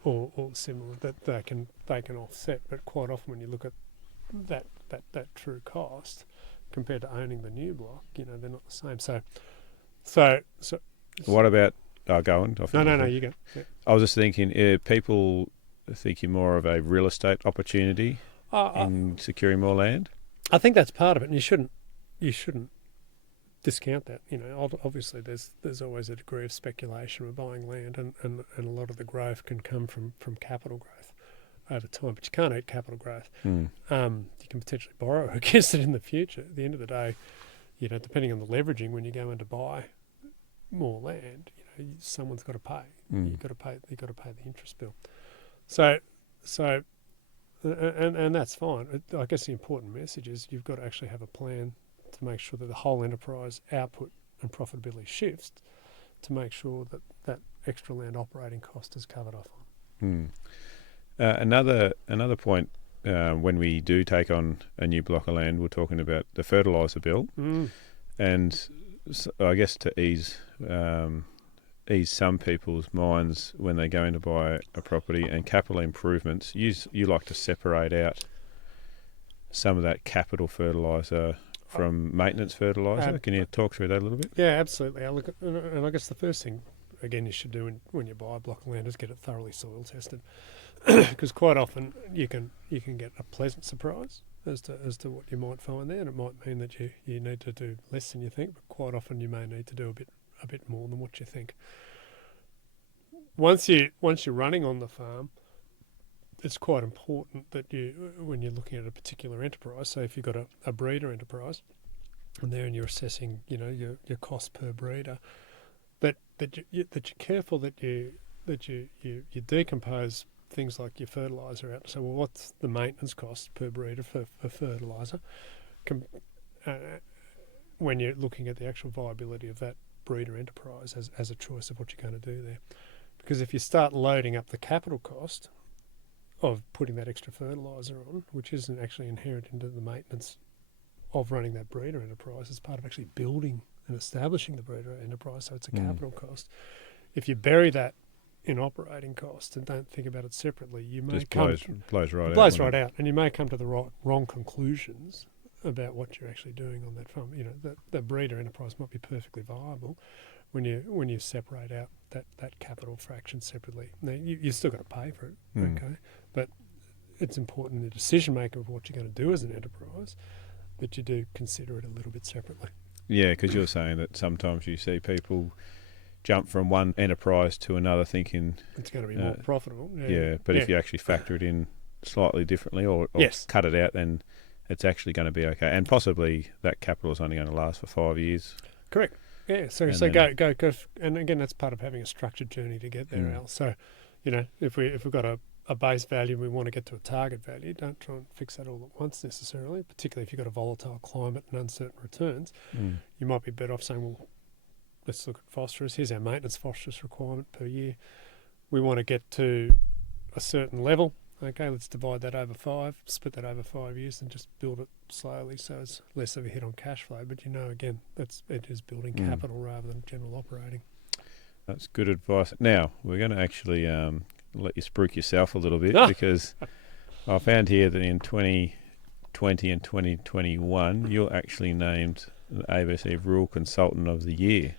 or similar that they can offset. But quite often when you look at that true cost compared to owning the new block, they're not the same. So what about going? No, you go. Yeah. I was just thinking, people thinking more of a real estate opportunity in securing more land. I think that's part of it, and you shouldn't discount that. Obviously there's always a degree of speculation with buying land, and a lot of the growth can come from capital growth over time, but you can't eat capital growth. You can potentially borrow against it in the future. At the end of the day, depending on the leveraging, when you go in to buy more land, someone's got to pay. You've got to pay the interest bill. So and that's fine. I guess the important message is you've got to actually have a plan to make sure that the whole enterprise output and profitability shifts to make sure that extra land operating cost is covered off on. Another point, when we do take on a new block of land, we're talking about the fertilizer bill, and so I guess to ease some people's minds when they go in to buy a property and capital improvements, you like to separate out some of that capital fertilizer from maintenance fertilizer. Can you talk through that a little bit? Yeah, absolutely. And I guess the first thing, again, you should do when you buy a block of land is get it thoroughly soil tested, because quite often you can get a pleasant surprise as to what you might find there, and it might mean that you need to do less than you think, but quite often you may need to do a bit more than what you think. Once you're running on the farm, it's quite important that when you're looking at a particular enterprise, so if you've got a breeder enterprise, and there and you're assessing, your cost per breeder, that you're careful that you decompose things like your fertilizer out. So, well, what's the maintenance cost per breeder for fertilizer? When you're looking at the actual viability of that breeder enterprise as a choice of what you're going to do there. Because if you start loading up the capital cost of putting that extra fertilizer on, which isn't actually inherent into the maintenance of running that breeder enterprise, it's part of actually building and establishing the breeder enterprise, so it's a capital cost. If you bury that in operating costs and don't think about it separately, you may blows right out, and you may come to the wrong conclusions about what you're actually doing on that farm. The breeder enterprise might be perfectly viable when you separate out that capital fraction separately. Now you still got to pay for it, okay? But it's important in the decision making of what you're going to do as an enterprise that you do consider it a little bit separately. Yeah, because you're saying that sometimes you see people jump from one enterprise to another thinking it's going to be more profitable. But if you actually factor it in slightly differently or cut it out, then it's actually going to be okay. And possibly that capital is only going to last for 5 years. Correct. Yeah. So go. And again, that's part of having a structured journey to get there, Al. So, if we've got a base value and we want to get to a target value, don't try and fix that all at once necessarily, particularly if you've got a volatile climate and uncertain returns. You might be better off saying, well, let's look at phosphorus. Here's our maintenance phosphorus requirement per year. We want to get to a certain level. Okay, let's divide that over 5, split that over 5 years and just build it slowly so it's less of a hit on cash flow. But again, it is building capital rather than general operating. That's good advice. Now, we're going to actually let you spruik yourself a little bit because I found here that in 2020 and 2021, you're actually named the ABC Rural Consultant of the Year.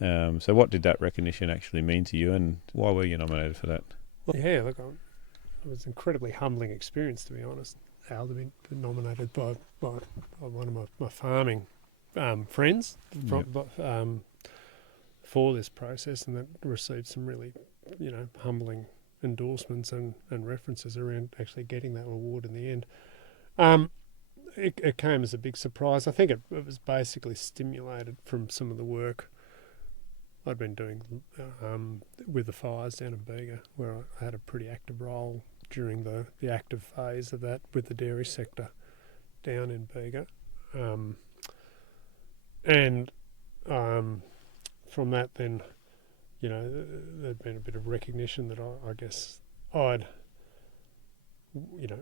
So what did that recognition actually mean to you, and why were you nominated for that? Well, yeah, look, it was an incredibly humbling experience, to be honest, Al, to be nominated by one of my farming friends for this process, and that received some really humbling endorsements and references around actually getting that award in the end. It came as a big surprise. I think it was basically stimulated from some of the work I'd been doing with the fires down in Bega, where I had a pretty active role during the active phase of that with the dairy sector down in Bega. From that then, there'd been a bit of recognition that I guess I'd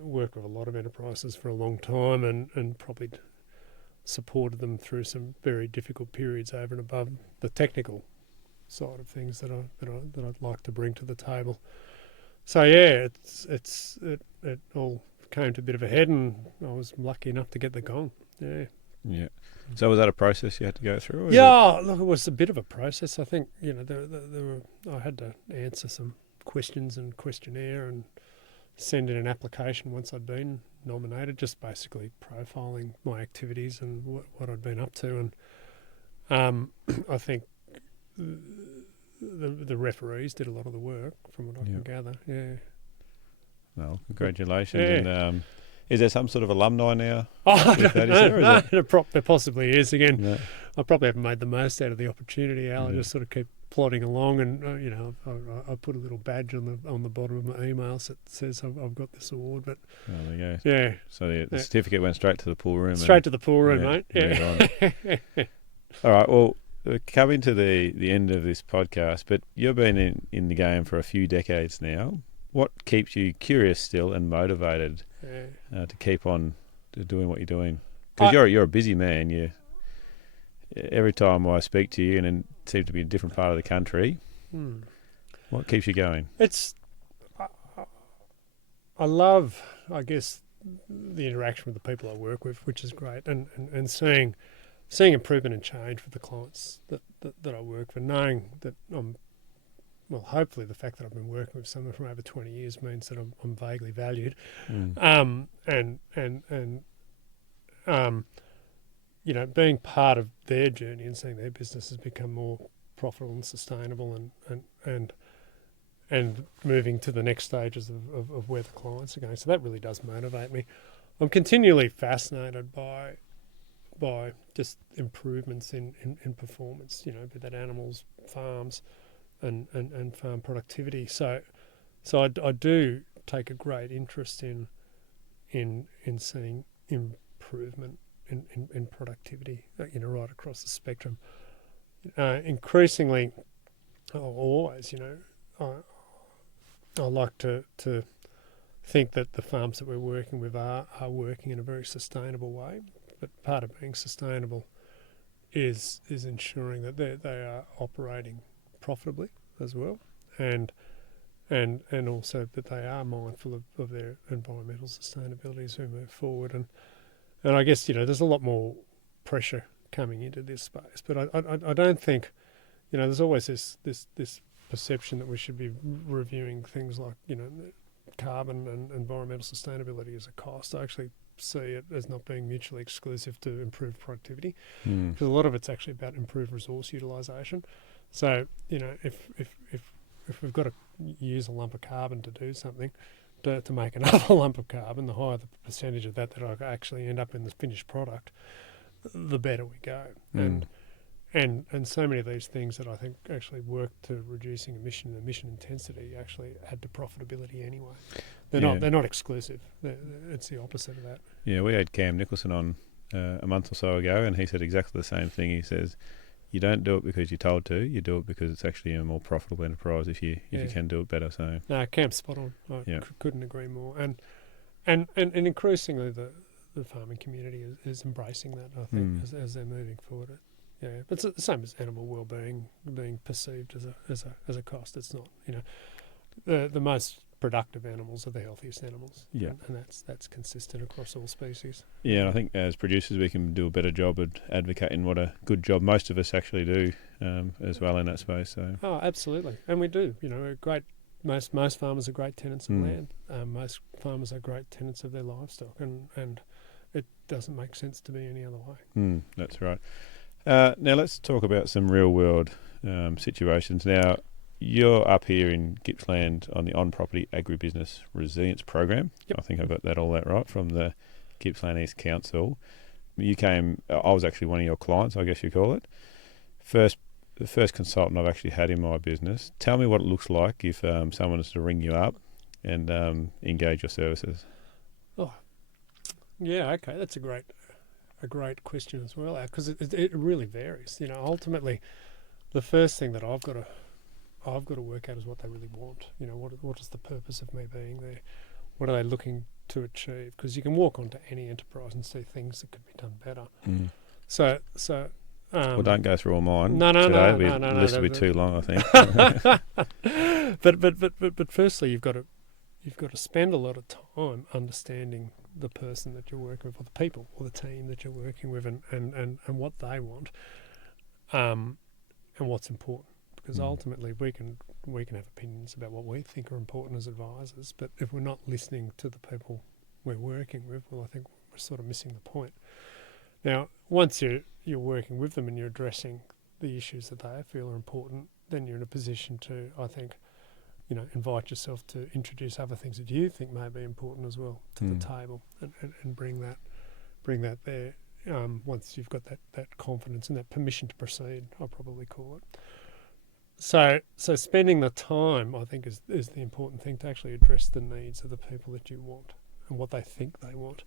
worked with a lot of enterprises for a long time and probably supported them through some very difficult periods over and above the technical side of things that I'd like to bring to the table. So yeah, it all came to a bit of a head, and I was lucky enough to get the gong. Yeah. Yeah. So was that a process you had to go through? Look, it was a bit of a process. I think I had to answer some questions and questionnaire and send in an application once I'd been nominated, just basically profiling my activities and what I'd been up to. And I think the referees did a lot of the work, from what I can gather. Yeah. Well, congratulations. Yeah. And is there some sort of alumni now? There possibly is. Again, No. I probably haven't made the most out of the opportunity, Al. I just sort of keep plodding along, and I put a little badge on the bottom of my emails that says I've got this award. But there you go. yeah, so the certificate went straight to the pool room. Straight to the pool room, mate. Yeah. All right. Well, we're coming to the end of this podcast, but you've been in the game for a few decades now. What keeps you curious still and motivated to keep on doing what you're doing? Because you're a busy man. Every time I speak to you, and it seems to be a different part of the country. What keeps you going? I love, I guess, the interaction with the people I work with, which is great, and seeing improvement and change for the clients that I work for, knowing that hopefully the fact that I've been working with someone for over 20 years means that I'm vaguely valued. Being part of their journey and seeing their businesses become more profitable and sustainable and moving to the next stages of where the clients are going. So that really does motivate me. I'm continually fascinated by just improvements in performance, be that animals, farms, and farm productivity. So I do take a great interest in seeing improvement in productivity, right across the spectrum. Increasingly, always, I like to think that the farms that we're working with are working in a very sustainable way. But part of being sustainable is ensuring that they are operating profitably as well, and also that they are mindful of their environmental sustainability as we move forward. And I guess there's a lot more pressure coming into this space, but I don't think there's always this perception that we should be reviewing things like carbon and environmental sustainability as a cost. I actually see it as not being mutually exclusive to improved productivity, because a lot of it's actually about improved resource utilisation. So if we've got to use a lump of carbon to do something, to make another lump of carbon, the higher the percentage of that I actually end up in the finished product, the better we go. And so many of these things that I think actually work to reducing emission intensity actually add to profitability anyway. They're not exclusive. It's the opposite of that. Yeah, we had Cam Nicholson on a month or so ago, and he said exactly the same thing. He says, you don't do it because you're told to. You do it because it's actually a more profitable enterprise if you can do it better. So no, Cam's spot on. I couldn't agree more. And increasingly the farming community is embracing that, I think, as they're moving forward. Yeah, but it's the same as animal well-being being perceived as a cost. It's not. The most productive animals are the healthiest animals. Yeah, and that's consistent across all species. Yeah, and I think as producers we can do a better job at advocating what a good job most of us actually do as well in that space. So absolutely, and we do. We're great. Most farmers are great tenants of land. Most farmers are great tenants of their livestock, and it doesn't make sense to be any other way. That's right. Now let's talk about some real world situations. Now, you're up here in Gippsland on the on-property agribusiness resilience program. Yep. I think I got all that right from the Gippsland East Council. You came. I was actually one of your clients, I guess you call it. The first consultant I've actually had in my business. Tell me what it looks like if someone is to ring you up and engage your services. Oh, yeah, okay, that's a great question as well, because it really varies. Ultimately, the first thing that I've got to work out is what they really want. What is the purpose of me being there? What are they looking to achieve? Because you can walk onto any enterprise and see things that could be done better. Mm. So. Well, don't go through all mine. No. The list will be too long, I think. But firstly, you've got to spend a lot of time understanding the person that you're working with, or the people, or the team that you're working with, and what they want, and what's important. Because ultimately, we can have opinions about what we think are important as advisors, but if we're not listening to the people we're working with, well, I think we're sort of missing the point. Now, once you're working with them and you're addressing the issues that they feel are important, then you're in a position to, I think, invite yourself to introduce other things that you think may be important as well to the table, and bring that there. Once you've got that confidence and that permission to proceed, I'll probably call it. So spending the time, I think, is the important thing, to actually address the needs of the people that you want and what they think they want.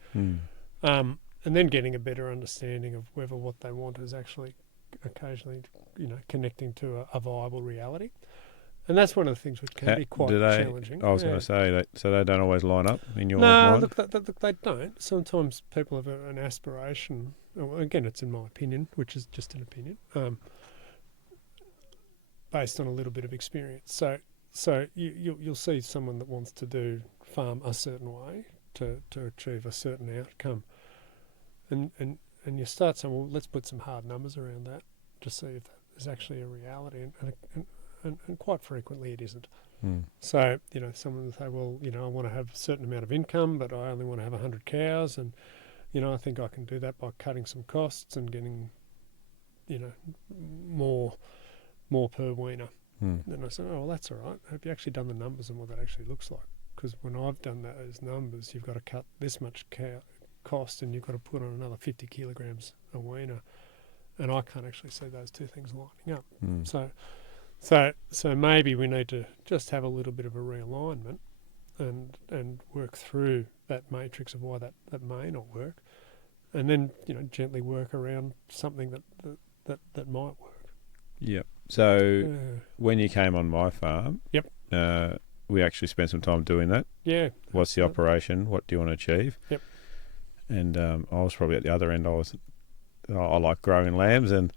And then getting a better understanding of whether what they want is actually occasionally, connecting to a viable reality. And that's one of the things which can be quite challenging. I was going to say that, so they don't always line up in your mind? No, look, they don't. Sometimes people have an aspiration. Well, again, it's in my opinion, which is just an opinion, based on a little bit of experience. So you'll see someone that wants to farm a certain way to achieve a certain outcome. And you start saying, well, let's put some hard numbers around that to see if that is actually a reality. And quite frequently it isn't. So, someone will say, well, I want to have a certain amount of income, but I only want to have 100 cows. And, I think I can do that by cutting some costs and getting, more per weaner. Then I said, oh, well, that's all right. Have you actually done the numbers and what that actually looks like? Because when I've done those numbers, you've got to cut this much cost and you've got to put on another 50 kilograms a weaner, and I can't actually see those two things lining up. So maybe we need to just have a little bit of a realignment and work through that matrix of why that may not work, and then gently work around something that might work. Yep. So when you came on my farm, we actually spent some time doing that. Yeah. What's the operation? What do you want to achieve? Yep. And I was probably at the other end. I like growing lambs, and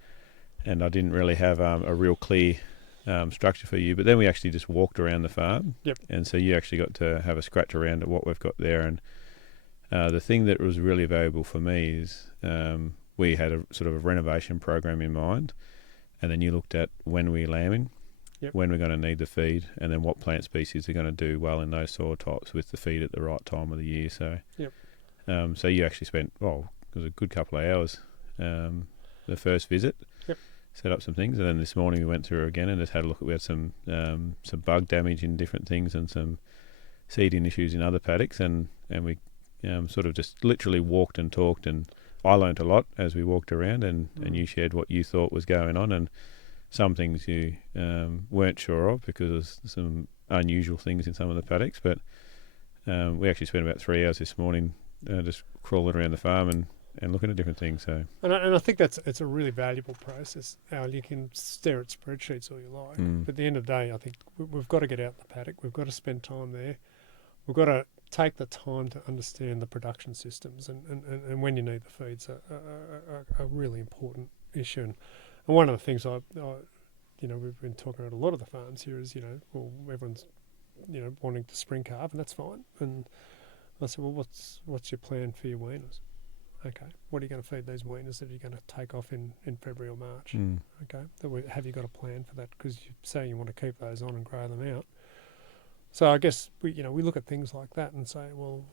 I didn't really have a real clear structure for you. But then we actually just walked around the farm. Yep. And so you actually got to have a scratch around at what we've got there. And the thing that was really valuable for me is we had a sort of a renovation program in mind, and then you looked at when we're lambing, when we're going to need the feed, and then what plant species are going to do well in those soil types with the feed at the right time of the year. So, so you actually spent, it was a good couple of hours the first visit, set up some things, and then this morning we went through again and just had a look at, we had some bug damage in different things and some seeding issues in other paddocks, and we sort of just literally walked and talked, and I learnt a lot as we walked around, and you shared what you thought was going on, and some things you weren't sure of because there's some unusual things in some of the paddocks. But we actually spent about 3 hours this morning just crawling around the farm and looking at different things. So, and I think it's a really valuable process. Al, you can stare at spreadsheets all you like, but at the end of the day, I think we've got to get out in the paddock. We've got to spend time there. We've got to take the time to understand the production systems and when you need the feeds a really important issue. And one of the things we've been talking about a lot of the farms here is, everyone's, wanting to spring calve, and that's fine. And I said, well, what's your plan for your weaners? Okay, what are you going to feed these weaners that you're going to take off in February or March? Okay, have you got a plan for that? Because you say you want to keep those on and grow them out. So I guess we look at things like that and say, well,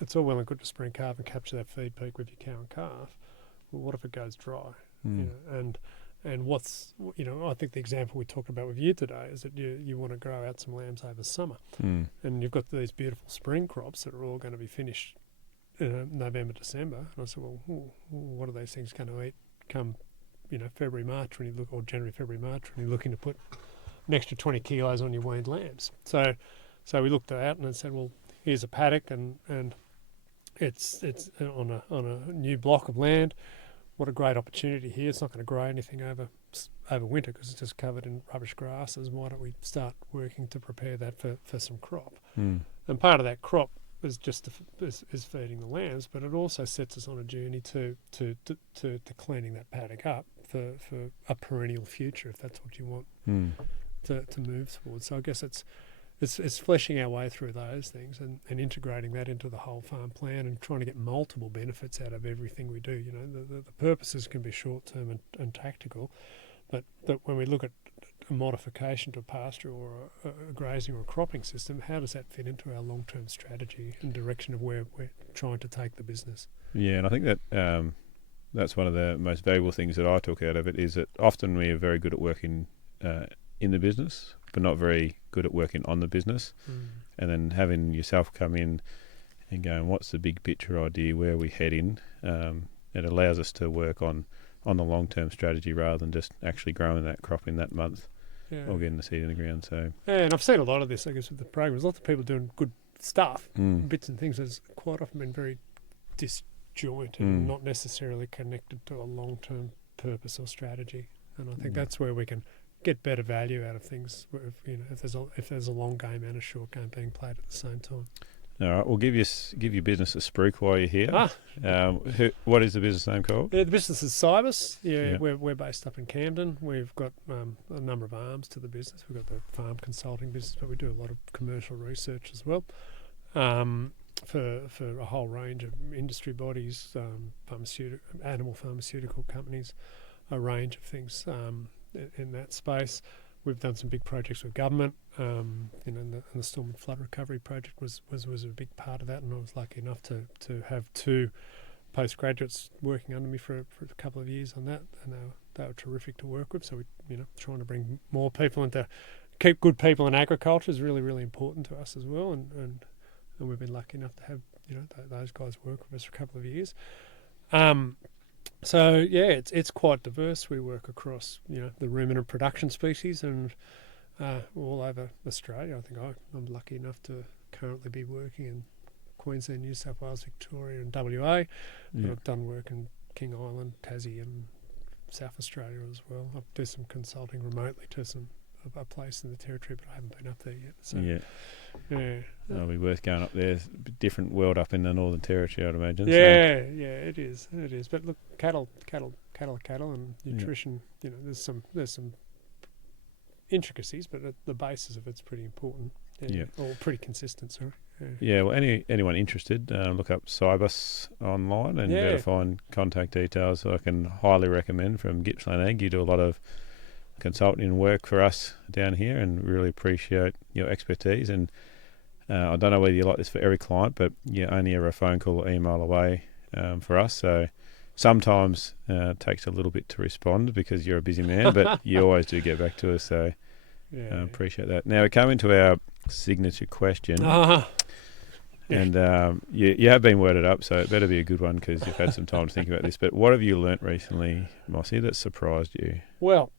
it's all well and good to spring calf and capture that feed peak with your cow and calf. Well, what if it goes dry? And And I think the example we talked about with you today is that you want to grow out some lambs over summer. And you've got these beautiful spring crops that are all going to be finished November, December. And I said, well, what are those things going to eat come, February, March, when you look, or January, February, March, when you're looking to put an extra 20 kilos on your weaned lambs? So we looked at that and said, well, here's a paddock and it's on a new block of land. What a great opportunity here. It's not going to grow anything over winter because it's just covered in rubbish grasses. Why don't we start working to prepare that for some crop? And part of that crop is just is feeding the lambs, but it also sets us on a journey to cleaning that paddock up for a perennial future, if that's what you want to move towards. So I guess it's fleshing our way through those things and integrating that into the whole farm plan and trying to get multiple benefits out of everything we do. The purposes can be short-term and tactical, but when we look at a modification to a pasture or a grazing or a cropping system, how does that fit into our long-term strategy and direction of where we're trying to take the business? Yeah, and I think that that's one of the most valuable things that I took out of it is that often we are very good at working in the business, but not very good at working on the business. And then having yourself come in and going, what's the big picture idea, where we head in, it allows us to work on the long-term strategy rather than just actually growing that crop in that month or getting the seed in the ground. So and I've seen a lot of this, I guess, with the programs. Lots of people doing good stuff, bits and things that's quite often been very disjointed and not necessarily connected to a long-term purpose or strategy. And I think that's where we can get better value out of things. If there's a long game and a short game being played at the same time. All right, we'll give your business a spruik while you're here. What is the business name called? The business is Cybus. We're based up in Camden. We've got a number of arms to the business. We've got the farm consulting business, but we do a lot of commercial research as well for a whole range of industry bodies, animal pharmaceutical companies, a range of things in that space. We've done some big projects with government. And the storm and flood recovery project was a big part of that, and I was lucky enough to have two postgraduates working under me for a couple of years on that, and they were terrific to work with. So we trying to bring more people keep good people in agriculture is really, really important to us as well, and we've been lucky enough to have those guys work with us for a couple of years. So it's quite diverse. We work across the ruminant production species and all over Australia. I think I'm lucky enough to currently be working in Queensland, New South Wales, Victoria, and WA. But I've done work in King Island, Tassie, and South Australia as well. I do some consulting remotely to a place in the Territory, but I haven't been up there yet. So, it'll be worth going up there. It's a different world up in the Northern Territory, I'd imagine. It is. But look, cattle, and nutrition. There's some intricacies, but at the basis of it's pretty important. Or pretty consistent. Sorry. Well, anyone interested, look up Cybus online and be able to find contact details. So I can highly recommend from Gippsland Ag. You do a lot of consulting work for us down here, and really appreciate your expertise. And I don't know whether you like this for every client, but you're only ever a phone call or email away for us. So sometimes it takes a little bit to respond because you're a busy man, but you always do get back to us. So appreciate that. Now we come into our signature question. And you have been worded up, so it better be a good one because you've had some time to think about this. But what have you learnt recently, Mossy, that surprised you? Well,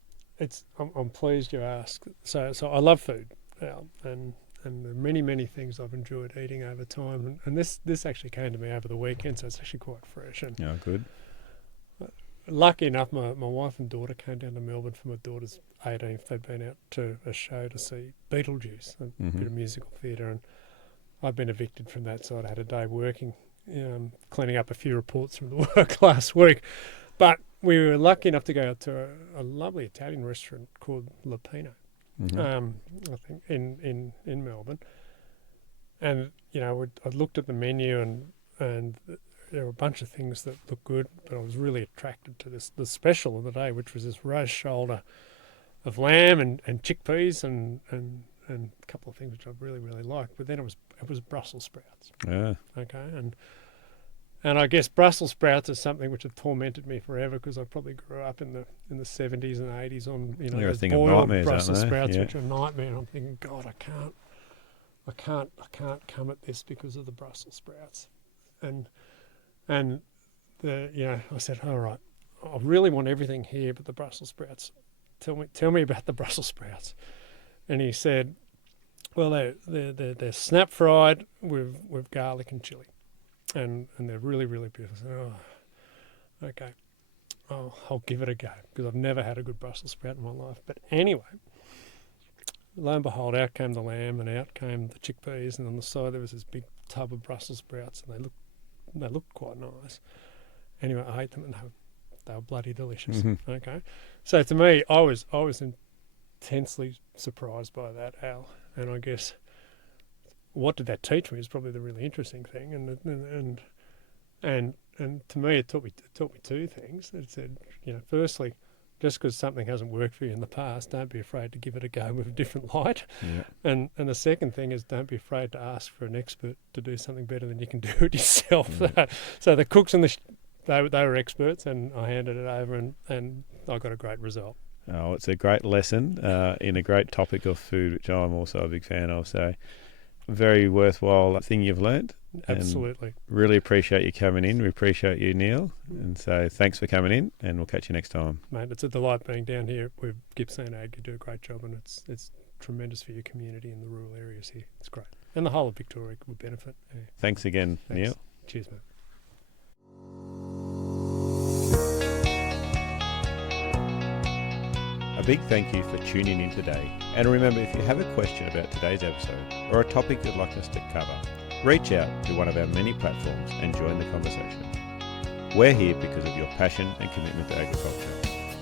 I'm pleased you asked. So I love food, and there are many things I've enjoyed eating over time. And this actually came to me over the weekend, so it's actually quite fresh. And good. Lucky enough, my wife and daughter came down to Melbourne for my daughter's 18th. They'd been out to a show to see Beetlejuice, a bit of musical theatre, and I'd been evicted from that, so I'd had a day working, cleaning up a few reports from the work last week. But we were lucky enough to go out to a lovely Italian restaurant called Lupino, I think, in Melbourne. And, I looked at the menu and there were a bunch of things that looked good, but I was really attracted to the special of the day, which was this roast shoulder of lamb and chickpeas and a couple of things which I really, really liked. But then it was Brussels sprouts. Yeah. Okay. And I guess Brussels sprouts is something which have tormented me forever because I probably grew up in the 70s and 80s on They're a those thing of boiled nightmares, aren't Brussels they? sprouts, Yeah. which are a nightmare. And I'm thinking, God, I can't come at this because of the Brussels sprouts. And I said, all right, I really want everything here but the Brussels sprouts. Tell me about the Brussels sprouts. And he said, well, they're snap fried with garlic and chili, and they're really, really beautiful. I said, oh, okay, I'll give it a go because I've never had a good Brussels sprout in my life. But anyway, lo and behold, out came the lamb and out came the chickpeas, and on the side there was this big tub of Brussels sprouts, and they looked quite nice. Anyway, I ate them and they were bloody delicious. Mm-hmm. Okay, so to me, I was intensely surprised by that, Al. And I guess what did that teach me is probably the really interesting thing. And to me, it taught me two things. It said, firstly, just because something hasn't worked for you in the past, don't be afraid to give it a go with a different light. Yeah. And the second thing is don't be afraid to ask for an expert to do something better than you can do it yourself. Yeah. So the cooks and they were experts, and I handed it over, and I got a great result. Oh, it's a great lesson in a great topic of food, which I'm also a big fan of. So, very worthwhile thing you've learnt. Absolutely. Really appreciate you coming in. We appreciate you, Neil. And so, thanks for coming in, and we'll catch you next time. Mate, it's a delight being down here with Gippsland Ag. You do a great job, and it's tremendous for your community in the rural areas here. It's great. And the whole of Victoria would benefit. Yeah. Thanks again, Thanks. Neil. Cheers, mate. A big thank you for tuning in today. And remember, if you have a question about today's episode or a topic you'd like us to cover, reach out to one of our many platforms and join the conversation. We're here because of your passion and commitment to agriculture.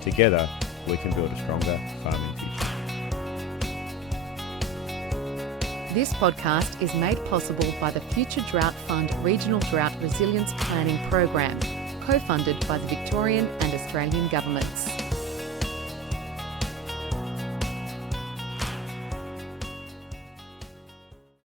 Together, we can build a stronger farming future. This podcast is made possible by the Future Drought Fund Regional Drought Resilience Planning Program, co-funded by the Victorian and Australian governments.